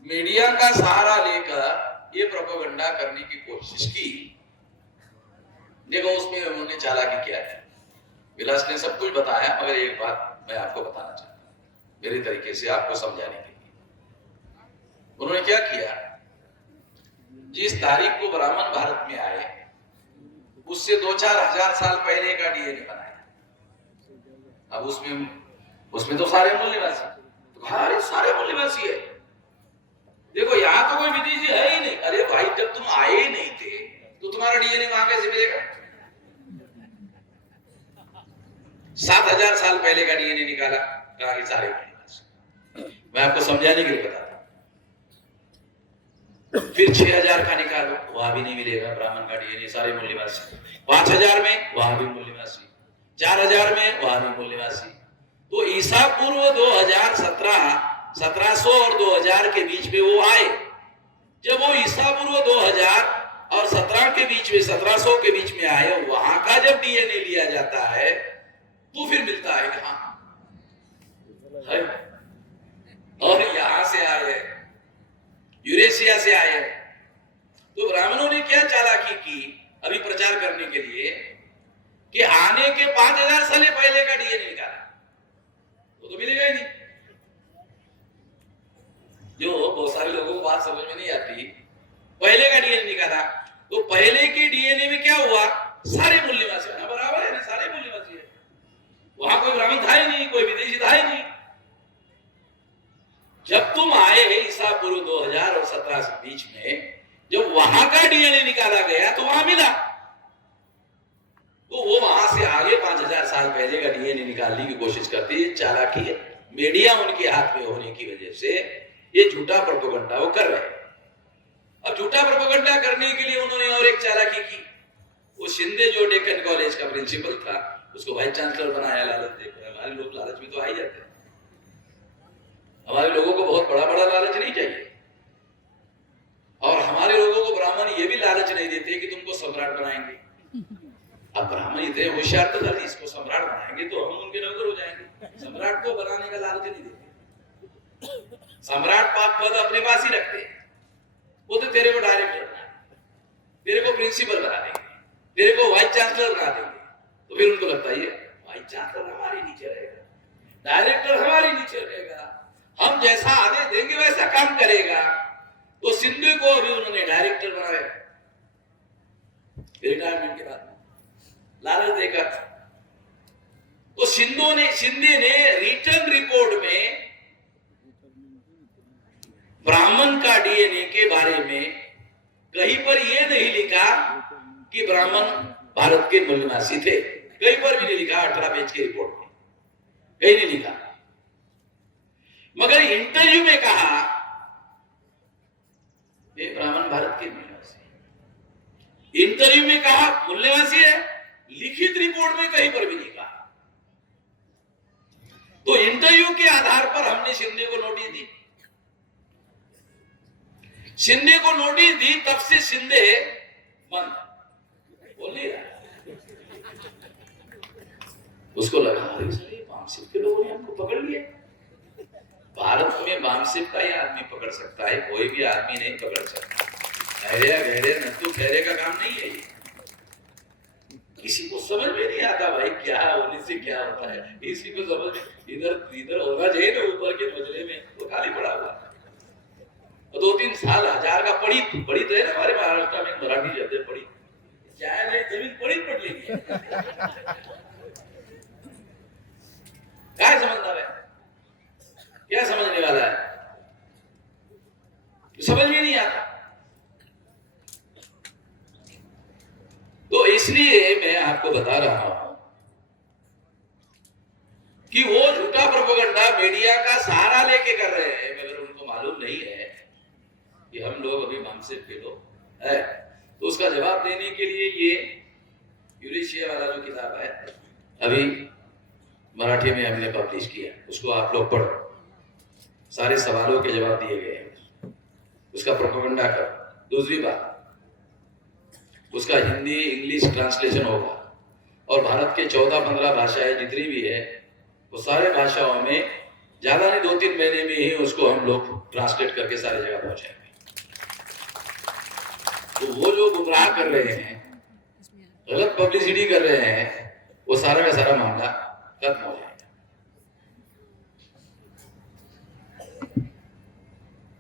मीडिया का सहारा लेकर ये प्रोपेगेंडा करने की कोशिश की। देखो उसमें उन्होंने चालाकी क्या है। विलास ने सब कुछ बताया, मगर एक बात मैं आपको बताना चाहता हूं मेरे तरीके से आपको समझाने के लिए। उन्होंने क्या किया, जिस तारीख को ब्राह्मण भारत में आए उससे 2-4 हजार साल पहले का डीएनए बनाया। अब उसमें तो सारे मूल निवासी, तो सारे मूल निवासी है। देखो यहाँ तो कोई विदेशी है ही नहीं। अरे भाई, जब तुम आए ही नहीं थे तो तुम्हारा डीएनए वहां कैसे मिलेगा? 7000 साल पहले का डीएनए निकाला, कहा कि सारे मूल निवासी। मैं आपको समझाने के लिए बताता हूं। फिर 6000 का निकालो, वहां भी नहीं मिलेगा ब्राह्मण का डीएनए, सारे मूल निवासी। 5000 में वहां भी मूल निवासी, 4000 में वहां भी मूल निवासी। तो ईसा पूर्व 1700 और 2000 के बीच में वो आए। जब वो ईसा पूर्व 2000 और 17 के बीच में 1700 के बीच में आए, वहां का जब डीएनए लिया जाता है तो फिर मिलता है यहाँ है। और यहां से आए, यूरेशिया से आए। तो ब्राह्मणों ने क्या चालाकी की अभी प्रचार करने के लिए कि आने के 5000 साल पहले का डीएनए निकाला, वो तो मिलेगा ही नहीं। जो बहुत सारे लोगों को बात समझ में नहीं आती, पहले का डीएनए निकाला तो पहले के डीएनए में क्या हुआ, सारे मूल निवासी बराबर है ना, सारे मूल निवासी है। वहां कोई ब्राह्मण था ही नहीं, कोई विदेशी था ही नहीं। जब तुम आए ईसा पूर्व 2000 और 17 के बीच में, जब वहां का डीएनए निकाला गया तो वहां मिला। तो वो वहां से आगे 5000 साल पहले का डीएनए निकालने की कोशिश करती है। चालाकी है, मीडिया उनके हाथ में होने की वजह से ये झूठा प्रोपेगेंडा वो कर रहे हैं। अब झूठा प्रोपेगेंडा करने के लिए उन्होंने और एक चालाकी की। वो शिंदे जो डेक्कन कॉलेज का प्रिंसिपल था, उसको वाइस चांसलर बनाया लालच देकर। हमारे लोग लालच में तो आ ही जाते हैं। हमारे लोगों को बहुत बड़ा बड़ा लालच नहीं चाहिए, और हमारे लोगों को ब्राह्मण ये भी लालच नहीं देते कि तुमको सम्राट बनाएंगे। अब ब्राह्मण इतने होशियार तो था, इसको सम्राट बनाएंगे तो हम उनके नौकर हो जाएंगे। सम्राट को बनाने का लालच नहीं देते। सम्राट पद अपने पास ही रखते हैं। वो तो तेरे को डायरेक्टर, तेरे को प्रिंसिपल बना देंगे, तेरे को वाइस चांसलर बना देंगे। तो फिर उनको लगता है वाइस चांसलर हमारे नीचे रहेगा, डायरेक्टर हमारे नीचे रहेगा, हम जैसा आदेश देंगे वैसा काम करेगा। तो सिंधु को अभी उन्होंने डायरेक्टर बनाया रिटायरमेंट के बाद, लालच देकर। तो शिंदे ने रिटर्न रिपोर्ट में ब्राह्मण का डीएनए के बारे में कहीं पर यह नहीं लिखा कि ब्राह्मण भारत के मूल निवासी थे। कहीं पर भी नहीं लिखा, 18 पेज की रिपोर्ट में कहीं नहीं लिखा। मगर इंटरव्यू में कहा ये ब्राह्मण भारत के मूल निवासी। इंटरव्यू में कहा मूल निवासी है, लिखित रिपोर्ट में कहीं पर भी नहीं कहा। तो इंटरव्यू के आधार पर हमने शिंदे को नोटिस दी। शिंदे को नोटिस दी, तब से शिंदे बंद बोल नहीं रहा। उसको लगा वामसिफ के लोगों ने हमको पकड़ लिया। भारत में वामसिफ का ही आदमी पकड़ सकता है, कोई भी आदमी नहीं पकड़ सकता। गहरे नत्थु खैरे का काम नहीं है ये। किसी को समझ में नहीं आता भाई क्या होने से क्या होता है, किसी को समझ में इधर होना चाहिए ना, ऊपर के मजले में तो खाली पड़ा हुआ है। 2-3 साल हजार का पढ़ी तो है ना हमारे महाराष्ट्र में, मराठी शब्द है पढ़ी, चाहे नहीं जमीन पढ़ी पढ़ लेगी। क्या समझदार है, क्या समझने वाला है, समझ में नहीं आता। तो इसलिए मैं आपको बता रहा हूं कि वो झूठा प्रोपेगेंडा मीडिया का सहारा लेके कर रहे हैं, मगर उनको मालूम नहीं है कि हम लोग अभी वामसिफ के लोग है। तो उसका जवाब देने के लिए ये यूरेशिया वाला जो किताब है अभी मराठी में हमने पब्लिश किया, उसको आप लोग पढ़ो। सारे सवालों के जवाब दिए गए हैं, उसका प्रोपेगेंडा करो। दूसरी बात, उसका हिंदी इंग्लिश ट्रांसलेशन होगा और भारत के 14-15 भाषाएं जितनी भी है वो सारे भाषाओं में ज्यादा नहीं 2-3 महीने में ही उसको हम लोग ट्रांसलेट करके सारी जगह पहुंचाएंगे। तो वो जो गुमराह कर रहे हैं, गलत पब्लिसिटी कर रहे हैं, वो सारा का सारा मामला खत्म हो जाएगा।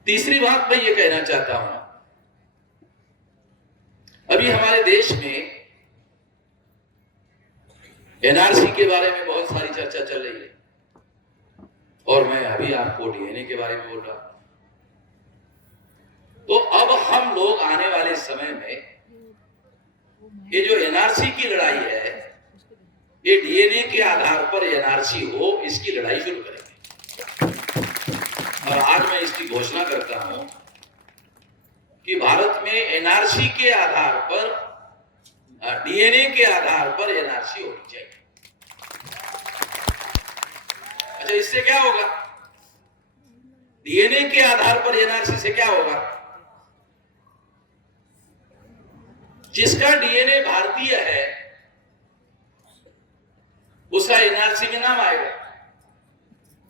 तीसरी बात मैं ये कहना चाहता हूं, अभी हमारे देश में एनआरसी के बारे में बहुत सारी चर्चा चल रही है और मैं अभी आपको डीएनए के बारे में बोल रहा हूं। तो अब हम लोग आने वाले समय में ये जो एनआरसी की लड़ाई है, ये डीएनए के आधार पर एनआरसी हो, इसकी लड़ाई शुरू करेंगे। और आज मैं इसकी घोषणा करता हूं कि भारत में एनआरसी के आधार पर, डीएनए के आधार पर एनआरसी होनी चाहिए। अच्छा, इससे क्या होगा? डीएनए के आधार पर एनआरसी से क्या होगा? जिसका डीएनए भारतीय है उसका एनआरसी में नाम आएगा।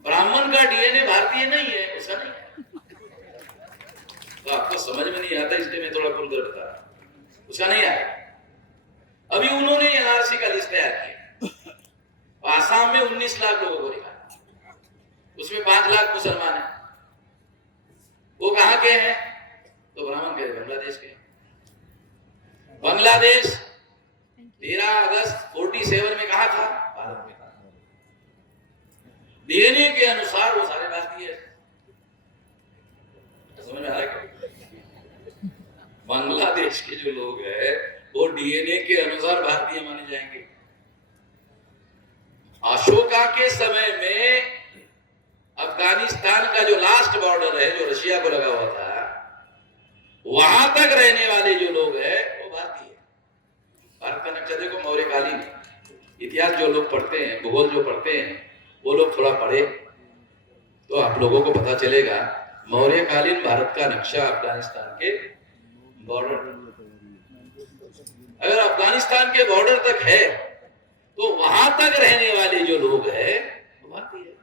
ब्राह्मण का डीएनए भारतीय नहीं है, उसका नहीं है। तो आपको समझ में नहीं आता, इसलिए मैं थोड़ा खुलकर बता रहा हूं, उसका नहीं आएगा। अभी उन्होंने एनआरसी का लिस्ट तैयार किया। आसाम में 19 लाख लोगों को निकाला, उसमें 5 लाख मुसलमान हैं। वो कहां के हैं? तो ब्राह्मण के बांग्लादेश के। बांग्लादेश 13 अगस्त 47 में कहा था? भारत में। डीएनए के अनुसार वो सारे भारतीय है। समझ में आ रहा है? बांग्लादेश के जो लोग हैं वो डीएनए के अनुसार भारतीय माने जाएंगे। अशोका के समय में अफगानिस्तान का जो लास्ट बॉर्डर है जो रशिया को लगा हुआ था, वहां तक रहने वाले जो लोग हैं वो भारतीय है। भारत का नक्शा देखो, मौर्यकालीन इतिहास जो लोग पढ़ते हैं, भूगोल जो पढ़ते हैं, वो लोग थोड़ा पढ़े तो आप लोगों को पता चलेगा मौर्यकालीन भारत का नक्शा अफगानिस्तान के बॉर्डर, अगर अफगानिस्तान के बॉर्डर तक है तो वहां तक रहने वाले जो लोग हैं वो भारतीय है।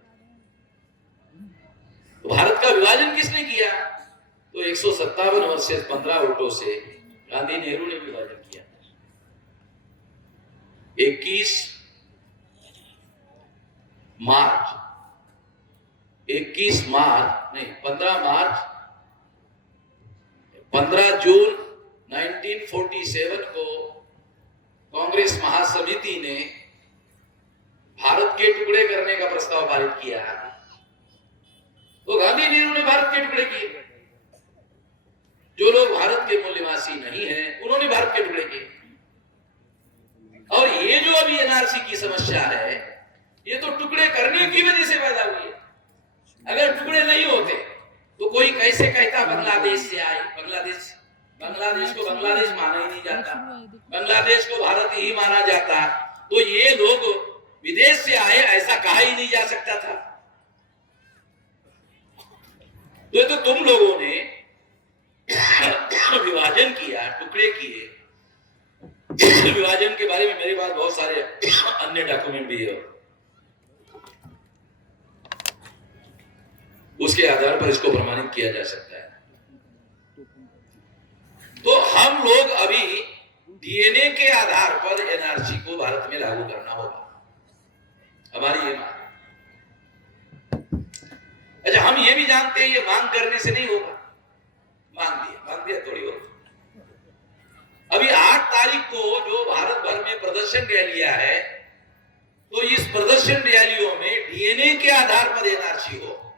तो भारत का विभाजन किसने किया? तो 157 वर्सेस 15 वोटों से गांधी नेहरू ने विभाजन किया। 21 मार्च 15 जून 1947 को कांग्रेस महासमिति ने भारत के टुकड़े करने का प्रस्ताव पारित किया। तो गांधी नेहरू ने भारत के टुकड़े किए। जो लोग भारत के मूल निवासी नहीं हैं उन्होंने भारत के टुकड़े किए। और ये जो अभी एनआरसी की समस्या है, ये तो टुकड़े करने की वजह से पैदा हुई है। अगर टुकड़े नहीं होते तो कोई कैसे कहता बांग्लादेश से आए? बांग्लादेश को बांग्लादेश माना ही नहीं जाता, बांग्लादेश को भारत ही माना जाता। तो ये लोग विदेश से आए ऐसा कहा ही नहीं जा सकता था। तो तुम लोगों ने विभाजन किया, टुकड़े किए। विभाजन के बारे में मेरे पास बहुत सारे अन्य डॉक्यूमेंट भी है। उसके आधार पर इसको प्रमाणित किया जा सकता है। तो हम लोग अभी डीएनए के आधार पर एनआरसी को भारत में लागू करना होगा, हमारी ये मांग। अच्छा, हम ये भी जानते हैं ये मांग करने से नहीं होगा, मांग दिया थोड़ी होगा। अभी 8 तारीख को जो भारत भर में प्रदर्शन रैलियां है, तो इस प्रदर्शन रैलियों में डीएनए के आधार पर एनआरसी हो,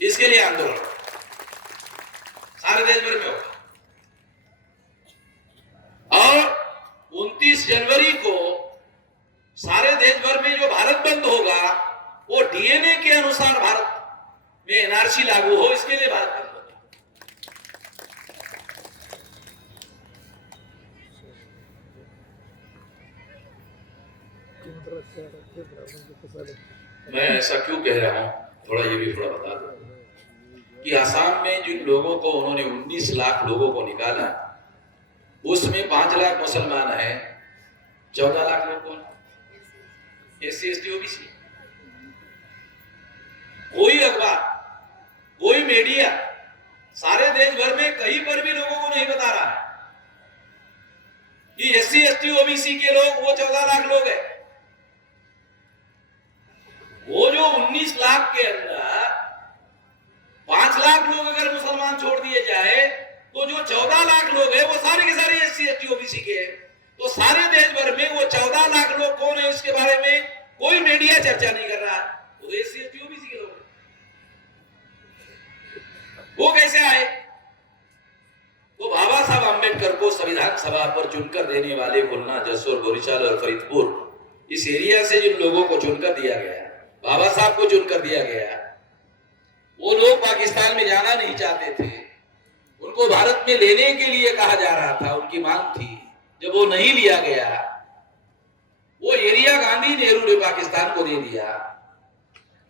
इसके लिए आंदोलन सारे देश भर में होगा। और 29 जनवरी को सारे देश भर में जो भारत बंद होगा, वो डीएनए के अनुसार भारत में एनआरसी लागू हो, इसके लिए भारत बंद होगा। मैं ऐसा क्यों कह रहा हूं, थोड़ा ये भी थोड़ा बता दो कि असम में जिन लोगों को उन्होंने 19 लाख लोगों को निकाला, उसमें 5 लाख मुसलमान है, 14 लाख लोग कौन? SC ST OBC. कोई अखबार, कोई मीडिया सारे देश भर में कहीं पर भी लोगों को नहीं बता रहा है कि एससी एसटी ओबीसी के लोग वो 14 लाख लोग हैं। वो जो 19 लाख के अंदर 5 लाख लोग अगर मुसलमान छोड़ दिए जाए, तो जो 14 लाख लोग हैं वो सारे के सारे एससी एसटी ओबीसी के हैं। तो सारे देश भर में वो 14 लाख लोग कौन है, इसके बारे में कोई मीडिया चर्चा नहीं कर रहा है। वो एससी एसटी ओबीसी के लोग हैं। वो कैसे आए? तो बाबा साहब आंबेडकर को संविधान सभा पर चुनकर देने वाले खुलना, जसोर, बोरीचाल और फरीदपुर, इस एरिया से जिन लोगों को चुनकर दिया गया, बाबा साहब को चुनकर दिया गया, वो लोग पाकिस्तान में जाना नहीं चाहते थे। उनको भारत में लेने के लिए कहा जा रहा था, उनकी मांग थी। जब वो नहीं लिया गया, वो एरिया गांधी नेहरू ने पाकिस्तान को दे दिया।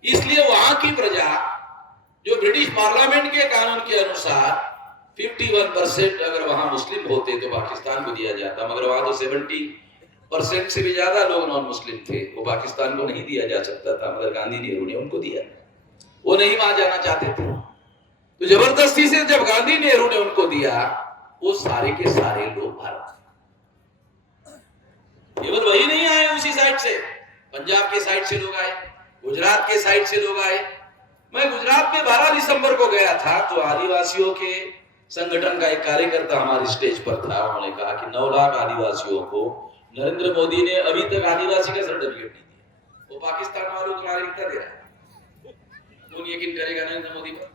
इसलिए वहां की प्रजा, जो ब्रिटिश पार्लियामेंट के कानून के अनुसार 51% अगर वहां मुस्लिम होते तो पाकिस्तान को दिया जाता, मगर वहां तो 70% से भी ज्यादा लोग नॉन मुस्लिम थे, वो पाकिस्तान को नहीं दिया जा सकता था, मगर गांधी नेहरू ने उनको दिया। वो नहीं वहां जाना चाहते थे, तो जबरदस्ती से जब गांधी नेहरू ने उनको दिया, वो सारे के सारे लोग भारत, केवल वही नहीं आए उसी साइड से, पंजाब के साइड से लोग आए, गुजरात के साइड से लोग आए। मैं गुजरात में 12 दिसंबर को गया था, तो आदिवासियों के संगठन का एक कार्यकर्ता हमारे स्टेज पर था। उन्होंने कहा कि 9 लाख आदिवासियों को नरेंद्र मोदी ने अभी तक आदिवासी का सर्टिफिकेट नहीं दिया, वो पाकिस्तान वालों को नागरिकता दे रहा है। कौन यकीन करेगा नरेंद्र मोदी पर?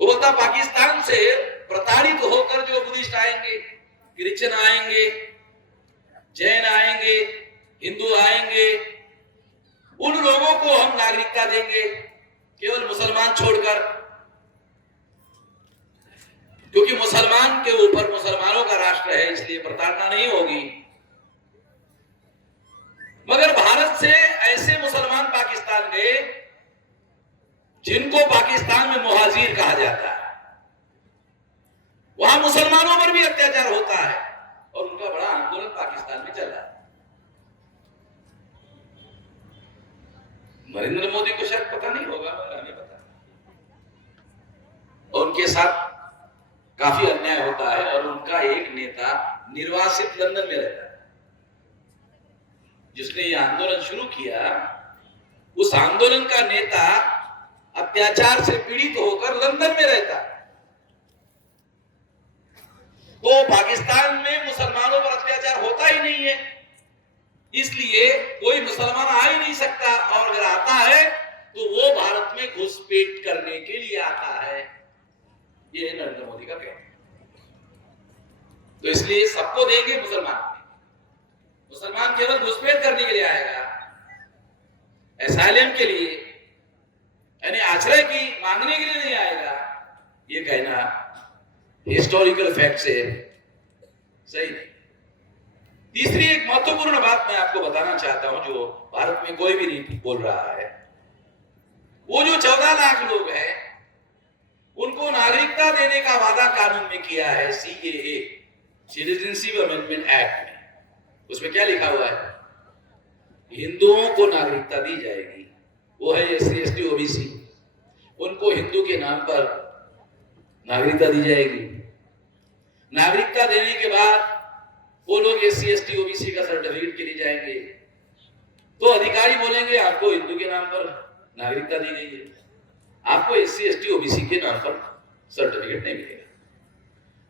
वो बोलता पाकिस्तान से प्रताड़ित होकर जो बुद्धिस्ट आएंगे, क्रिश्चियन आएंगे, जैन आएंगे, हिंदू आएंगे, उन लोगों को हम नागरिकता देंगे, केवल मुसलमान छोड़कर, क्योंकि मुसलमान के ऊपर मुसलमानों का राष्ट्र है, इसलिए प्रताड़ना नहीं होगी। मगर भारत से ऐसे मुसलमान पाकिस्तान गए जिनको पाकिस्तान में मुहाजिर कहा जाता है, वहां मुसलमानों पर भी अत्याचार होता है और उनका बड़ा आंदोलन पाकिस्तान में चल रहा है। नरेंद्र मोदी को शायद पता नहीं होगा, मगर हमें पता, और उनके साथ काफी अन्याय होता है। और उनका एक नेता निर्वासित लंदन में रहता है, जिसने ये आंदोलन शुरू किया, उस आंदोलन का नेता अत्याचार से पीड़ित होकर लंदन में रहता है। तो पाकिस्तान में मुसलमानों पर अत्याचार होता ही नहीं है, इसलिए कोई मुसलमान आ ही नहीं सकता, और अगर आता है तो वो भारत में घुसपैठ करने के लिए आता है। ये नरेंद्र मोदी का कहना। तो इसलिए सबको देंगे मुसलमान केवल घुसपैठ करने के लिए आएगा, एसाइलम के लिए, यानी आश्रय की मांगने के लिए नहीं आएगा। ये कहना हिस्टोरिकल फैक्ट से सही नहीं। तीसरी एक महत्वपूर्ण बात मैं आपको बताना चाहता हूं, जो भारत में कोई भी नहीं बोल रहा है, वो जो 14 लाख लोग हैं, उनको नागरिकता देने का वादा कानून में किया है, सीएए, सिटीजनशिप अमेंडमेंट एक्ट में। उसमें क्या लिखा हुआ है? हिंदुओं को नागरिकता दी जाएगी, वो है SC ST OBC, उनको हिंदू के नाम पर नागरिकता दी जाएगी। नागरिकता देने के बाद वो लोग SC ST OBC का सर्टिफिकेट के लिए जाएंगे, तो अधिकारी बोलेंगे आपको हिंदू के नाम पर नागरिकता दी गई है, आपको SC ST OBC के नाम पर सर्टिफिकेट नहीं मिलेगा।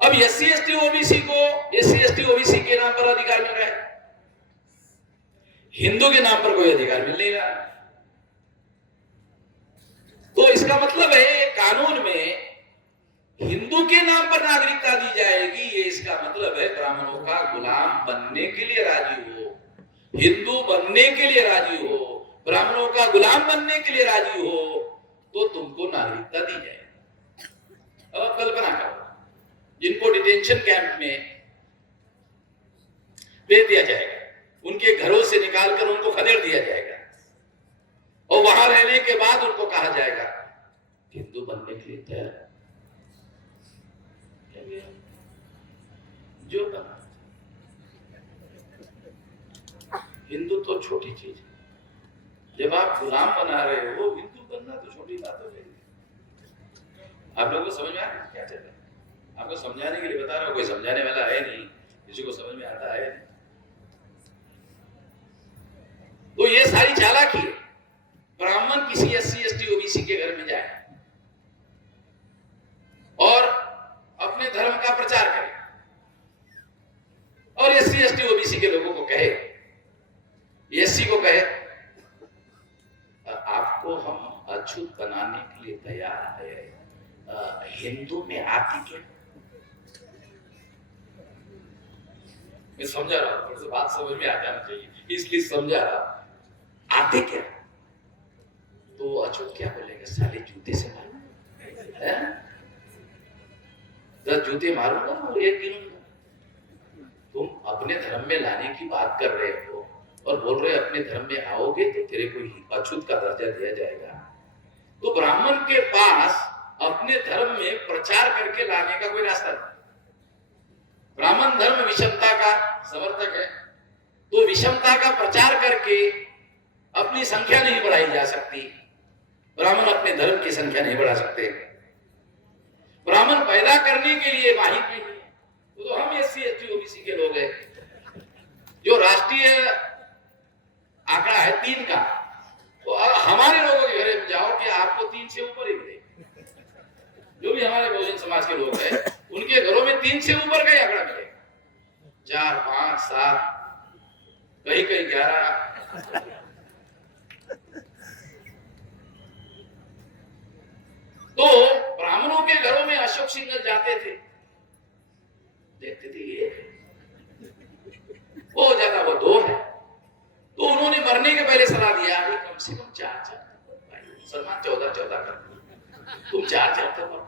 अब SC ST OBC को SC ST OBC के नाम पर अधिकार मिल रहा है, हिंदू के नाम पर कोई अधिकार मिल नहीं रहा। तो इसका मतलब है कानून में हिंदू के नाम पर नागरिकता दी जाएगी, ये इसका मतलब है ब्राह्मणों का गुलाम बनने के लिए राजी हो, हिंदू बनने के लिए राजी हो, ब्राह्मणों का गुलाम बनने के लिए राजी हो, तो तुमको नागरिकता दी जाएगी। अब कल्पना करो, जिनको डिटेंशन कैंप में भेज दिया जाएगा, उनके घरों से निकालकर उनको खदेड़ दिया जाएगा, और वहां रहने के बाद उनको कहा जाएगा हिंदू बनने के लिए तैयार जो बना। हिंदू तो छोटी चीज है, जब आप गुलाम बना रहे हो, हिंदू बनना तो छोटी बात हो जाएगी। आप लोगों को समझ में आ रहा है क्या चल रहा है? आपको समझाने के लिए बता रहा हूं, कोई समझाने वाला है नहीं, किसी को समझ में आता है नहीं। तो ये सारी चालाकी है। ब्राह्मण किसी SC ST OBC के घर में जाए और अपने धर्म का प्रचार करे, और SC ST OBC के लोगों को कहे, SC को कहे आपको हम अछूत बनाने के लिए तैयार है, हिंदू में आती क्या? मैं समझा रहा हूं, थोड़ी बात समझ में आ जाना चाहिए, इसलिए समझा रहा। आते क्या? तो अछूत क्या बोलेंगे? साले जूते से मारूंगा, जूते मारूंगा और एक गिनूंगा। तुम अपने धर्म में लाने की बात कर रहे हो और बोल रहे अपने धर्म में आओगे तो तेरे को अछूत का दर्जा दिया जाएगा। तो ब्राह्मण के पास अपने धर्म में प्रचार करके लाने का कोई रास्ता नहीं। ब्राह्मण धर्म विषमता का समर्थक है, तो विषमता का प्रचार करके अपनी संख्या नहीं बढ़ाई जा सकती। ब्राह्मण अपने धर्म की संख्या नहीं बढ़ा सकते। ब्राह्मण पैदा करने के लिए माहिर नहीं है, तो हम SC ST OBC के लोग हैं। जो राष्ट्रीय आंकड़ा है 3 का, तो हमारे लोगों के घर में जाओ कि आपको 3 से ऊपर ही मिलेगा। जो भी हमारे बहुजन समाज के लोग हैं, उनके घरों में 3 से ऊपर का ही आंकड़ा मिलेगा, 4, 5, 7, कहीं कहीं 11। तो ब्राह्मणों के घरों में अशोक सिंघल जाते थे, देखते थे ये हो जाता वो 2 है, तो उन्होंने मरने के पहले सलाह दिया कम से कम 4 मुसलमान 14 कर, तुम 4 करो।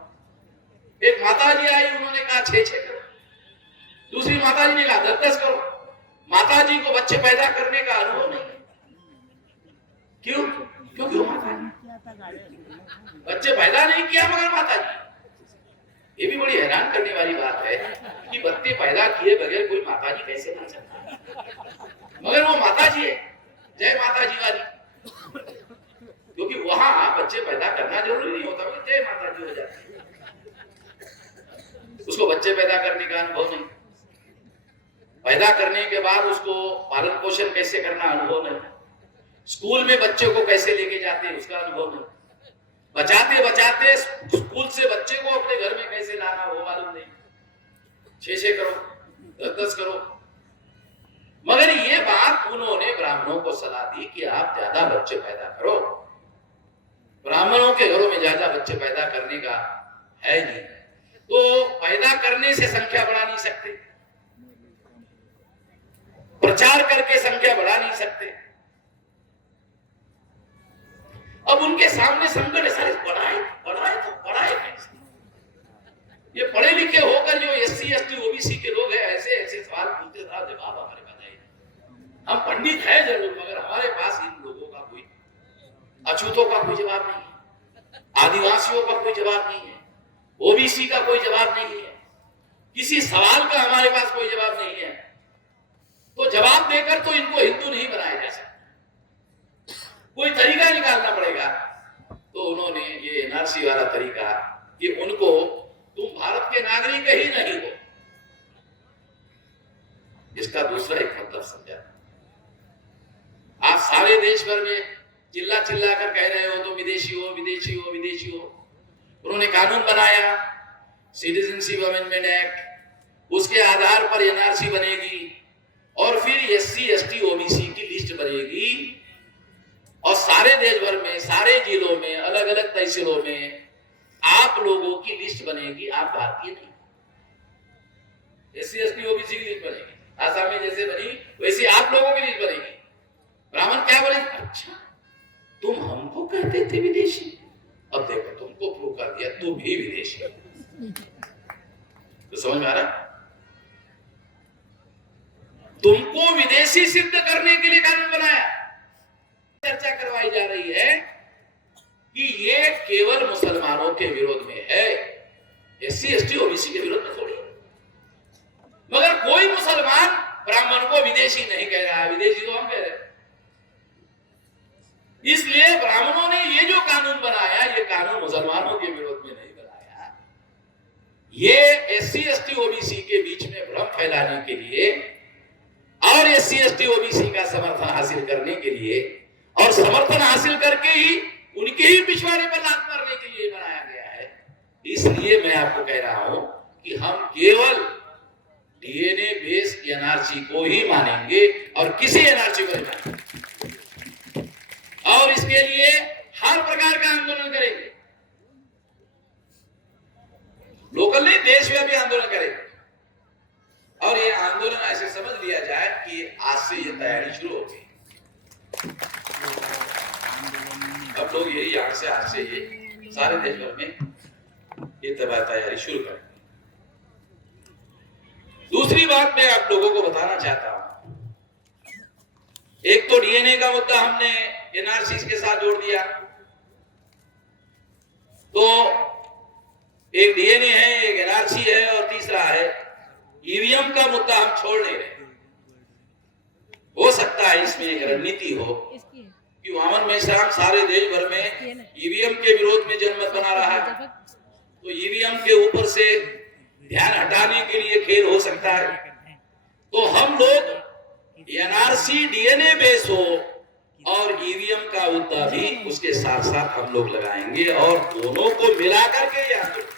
एक माता जी आई, उन्होंने कहा 6 करो। दूसरी माता जी ने कहा 10 करो। माता जी को बच्चे पैदा करने का अनुभव नहीं है। क्यों? क्योंकि माता जी बच्चे पैदा नहीं किया, मगर माता जी। ये भी बड़ी हैरान करने वाली बात है कि बच्चे पैदा किए बगैर कोई माता जी कैसे बन सकता है, मगर वो माता जी है, जय माता जी वाली। क्योंकि वहां बच्चे पैदा करना जरूरी नहीं होता, जय माता जी हो जाती है। उसको बच्चे पैदा करने का अनुभव नहीं, पैदा करने के बाद उसको पालन पोषण कैसे करना अनुभव नहीं, स्कूल में बच्चे को कैसे लेके जाते हैं उसका अनुभव नहीं, बचाते बचाते स्कूल से बच्चे को अपने घर में कैसे लाना वो मालूम नहीं। 6 करो, 10 करो। मगर ये बात उन्होंने ब्राह्मणों को सलाह दी कि आप ज्यादा बच्चे पैदा करो। ब्राह्मणों के घरों में ज्यादा बच्चे पैदा करने का है नहीं, तो पैदा करने से संख्या बढ़ा नहीं सकते, प्रचार करके संख्या बढ़ा नहीं सकते। अब उनके सामने संकट है, सारे पढ़ाए तो पढ़ाए कैसे? ये पढ़े लिखे होकर जो SC ST OBC के लोग हैं, ऐसे ऐसे सवाल पूछते, जवाब हमारे पास नहीं। हम पंडित है जरूर, मगर हमारे पास इन लोगों का कोई, अछूतों का कोई जवाब नहीं है, आदिवासियों का कोई जवाब नहीं है, OBC का कोई जवाब नहीं है, किसी सवाल का हमारे पास कोई जवाब नहीं है। तो जवाब देकर तो इनको हिंदू नहीं बनाया जा सकता, कोई तरीका निकालना पड़ेगा। एनआरसी वाला तरीका कि उनको तुम भारत के नागरिक ही नहीं हो, इसका दूसरा एक मतलब समझा। आप सारे देश भर में चिल्ला चिल्ला कर कह रहे हो तो विदेशी हो, विदेशी हो, विदेशी हो। उन्होंने कानून बनाया, सिटीजनशिप अमेंडमेंट एक्ट, उसके आधार पर एनआरसी बनेगी और फिर एससी एसटी ओबीसी की लिस्ट बनेगी और सारे देश भर में, सारे जिलों में, अलग अलग तहसीलों में आप लोगों की लिस्ट बनेगी। आप भारतीय नहीं, एससी एसटी ओबीसी की लिस्ट बनेगी। आसाम में जैसे बनी वैसे आप लोगों की लिस्ट बनेगी। ब्राह्मण क्या बोले, अच्छा तुम हमको कहते थे विदेशी, अब देखो तुमको प्रूव कर दिया तुम भी विदेशी। तो समझ में आ रहा? तुमको विदेशी सिद्ध करने के लिए कानून बनाया। चर्चा करवाई जा रही है कि ये केवल मुसलमानों के विरोध में है, एससी एसटी ओबीसी के विरोध में थोड़ी। मगर कोई मुसलमान ब्राह्मण को विदेशी नहीं कह रहा है, विदेशी तो हम कह रहे हैं। इसलिए ब्राह्मणों ने ये जो कानून बनाया, ये कानून मुसलमानों के विरोध में नहीं बनाया। ये एससी एसटी ओबीसी के बीच में भ्रम फैलाने के लिए और एससी एसटी ओबीसी का समर्थन हासिल करने के लिए और समर्थन हासिल करके ही उनके ही पिछवाड़े पर लात मारने के लिए बनाया गया है। इसलिए मैं आपको कह रहा हूं कि हम केवल डीएनए बेस्ड एनआरसी को ही मानेंगे और किसी एनआरसी को नहीं मानेंगे और इसके लिए हर प्रकार का आंदोलन करेंगे। लोकल नहीं, देशव्यापी आंदोलन करेंगे। और ये आंदोलन ऐसे समझ लिया जाए कि आज से ये तैयारी शुरू हो गई। अब लोग यही आज से ये सारे देश भर में ये तैयारी शुरू करें। दूसरी बात मैं आप लोगों को बताना चाहता हूं, एक तो डीएनए का मुद्दा हमने एनआरसी के साथ जोड़ दिया, तो एक डीएनए है, एक एनआरसी है और तीसरा है ईवीएम का मुद्दा हम छोड़ नहीं रहे। हो सकता है इसमें एक रणनीति हो कि वामन मेश्राम सारे देश भर में ईवीएम के विरोध में जनमत बना रहा है, तो ईवीएम के ऊपर से ध्यान हटाने के लिए खेल हो सकता है। तो हम लोग एनआरसी डीएनए बेस हो और ईवीएम का मुद्दा भी उसके साथ साथ हम लोग लगाएंगे और दोनों को मिलाकर के ये आंदोलन,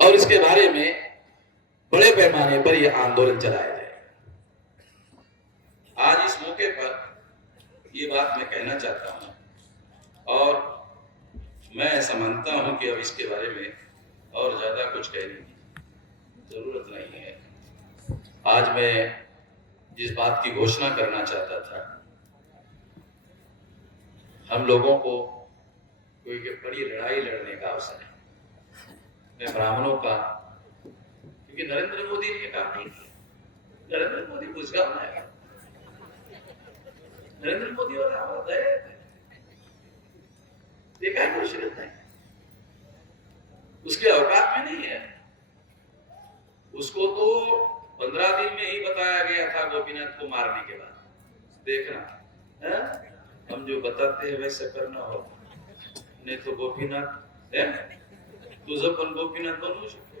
और इसके बारे में बड़े पैमाने पर यह आंदोलन चलाया जाएगा। आज इस मौके पर यह बात मैं कहना चाहता हूं और मैं ऐसा मानता हूं कि अब इसके बारे में और ज्यादा कुछ कहने की जरूरत नहीं है। आज मैं जिस बात की घोषणा करना चाहता था, हम लोगों को कोई बड़ी लड़ाई लड़ने का अवसर है। मैं ब्राह्मणों का, क्योंकि नरेंद्र मोदी ने काम नहीं किया, नरेंद्र मोदी बुझगांव में आया, नरेंद्र मोदी और रावण देखा है, कुछ नहीं, उसके औकात में नहीं है। उसको तो 15 दिन में ही बताया गया था गोपीनाथ को मारने के बाद। देखना है? हम जो बताते हैं वैसे करना हो, नहीं तो गोपीनाथ है, तुझं पण गोपीनाथ बनवू शकतो।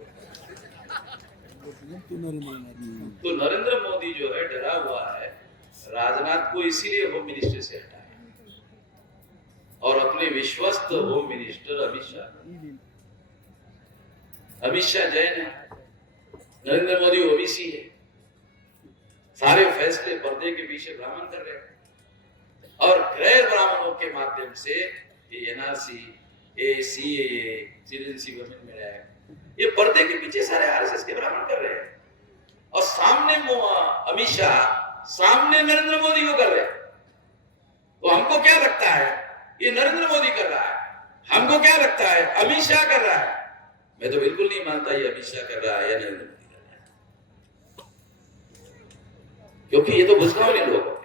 तो नरेंद्र मोदी जो है डरा हुआ है, राजनाथ को इसीलिए होम मिनिस्टर से हटाया और अपने विश्वस्त होम मिनिस्टर अमित शाह जैन है, नरेंद्र मोदी ओबीसी है। सारे फैसले पर्दे के पीछे ब्राह्मण कर रहे हैं और गैर ब्राह्मणों के माध्यम से ये NRC, CAA, citizenship amendment act, ये पर्दे के पीछे सारे आरएसएस के ब्राह्मण कर रहे हैं और सामने अमित शाह, सामने नरेंद्र मोदी को कर रहे हैं। तो हमको क्या लगता है, ये नरेंद्र मोदी कर रहा है, हमको क्या लगता है अमित शाह कर रहा है। मैं तो बिल्कुल नहीं मानता ये अमित शाह कर रहा है या नरेंद्र मोदी कर रहा है, क्योंकि ये तो बुझगांव लोग हैं।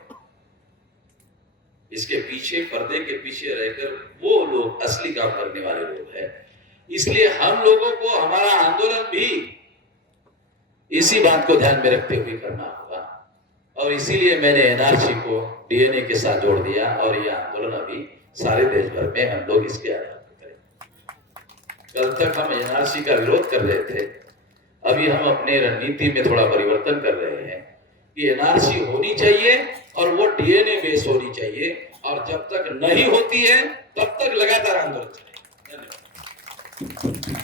इसके पीछे, पर्दे के पीछे रहकर वो लोग असली काम करने वाले लोग हैं। इसलिए हम लोगों को हमारा आंदोलन भी इसी बात को ध्यान में रखते हुए करना होगा और इसीलिए मैंने एनआरसी को डीएनए के साथ जोड़ दिया और ये आंदोलन अभी सारे देश भर में हम लोग इसके आधार पर करें। कल तक हम एनआरसी का विरोध कर रहे थे, अभी हम अपने रणनीति में थोड़ा परिवर्तन कर रहे हैं कि एनआरसी होनी चाहिए और वो डीएनए बेस होनी चाहिए, और जब तक नहीं होती है तब तक लगातार आंदोलन चलेगा। धन्यवाद।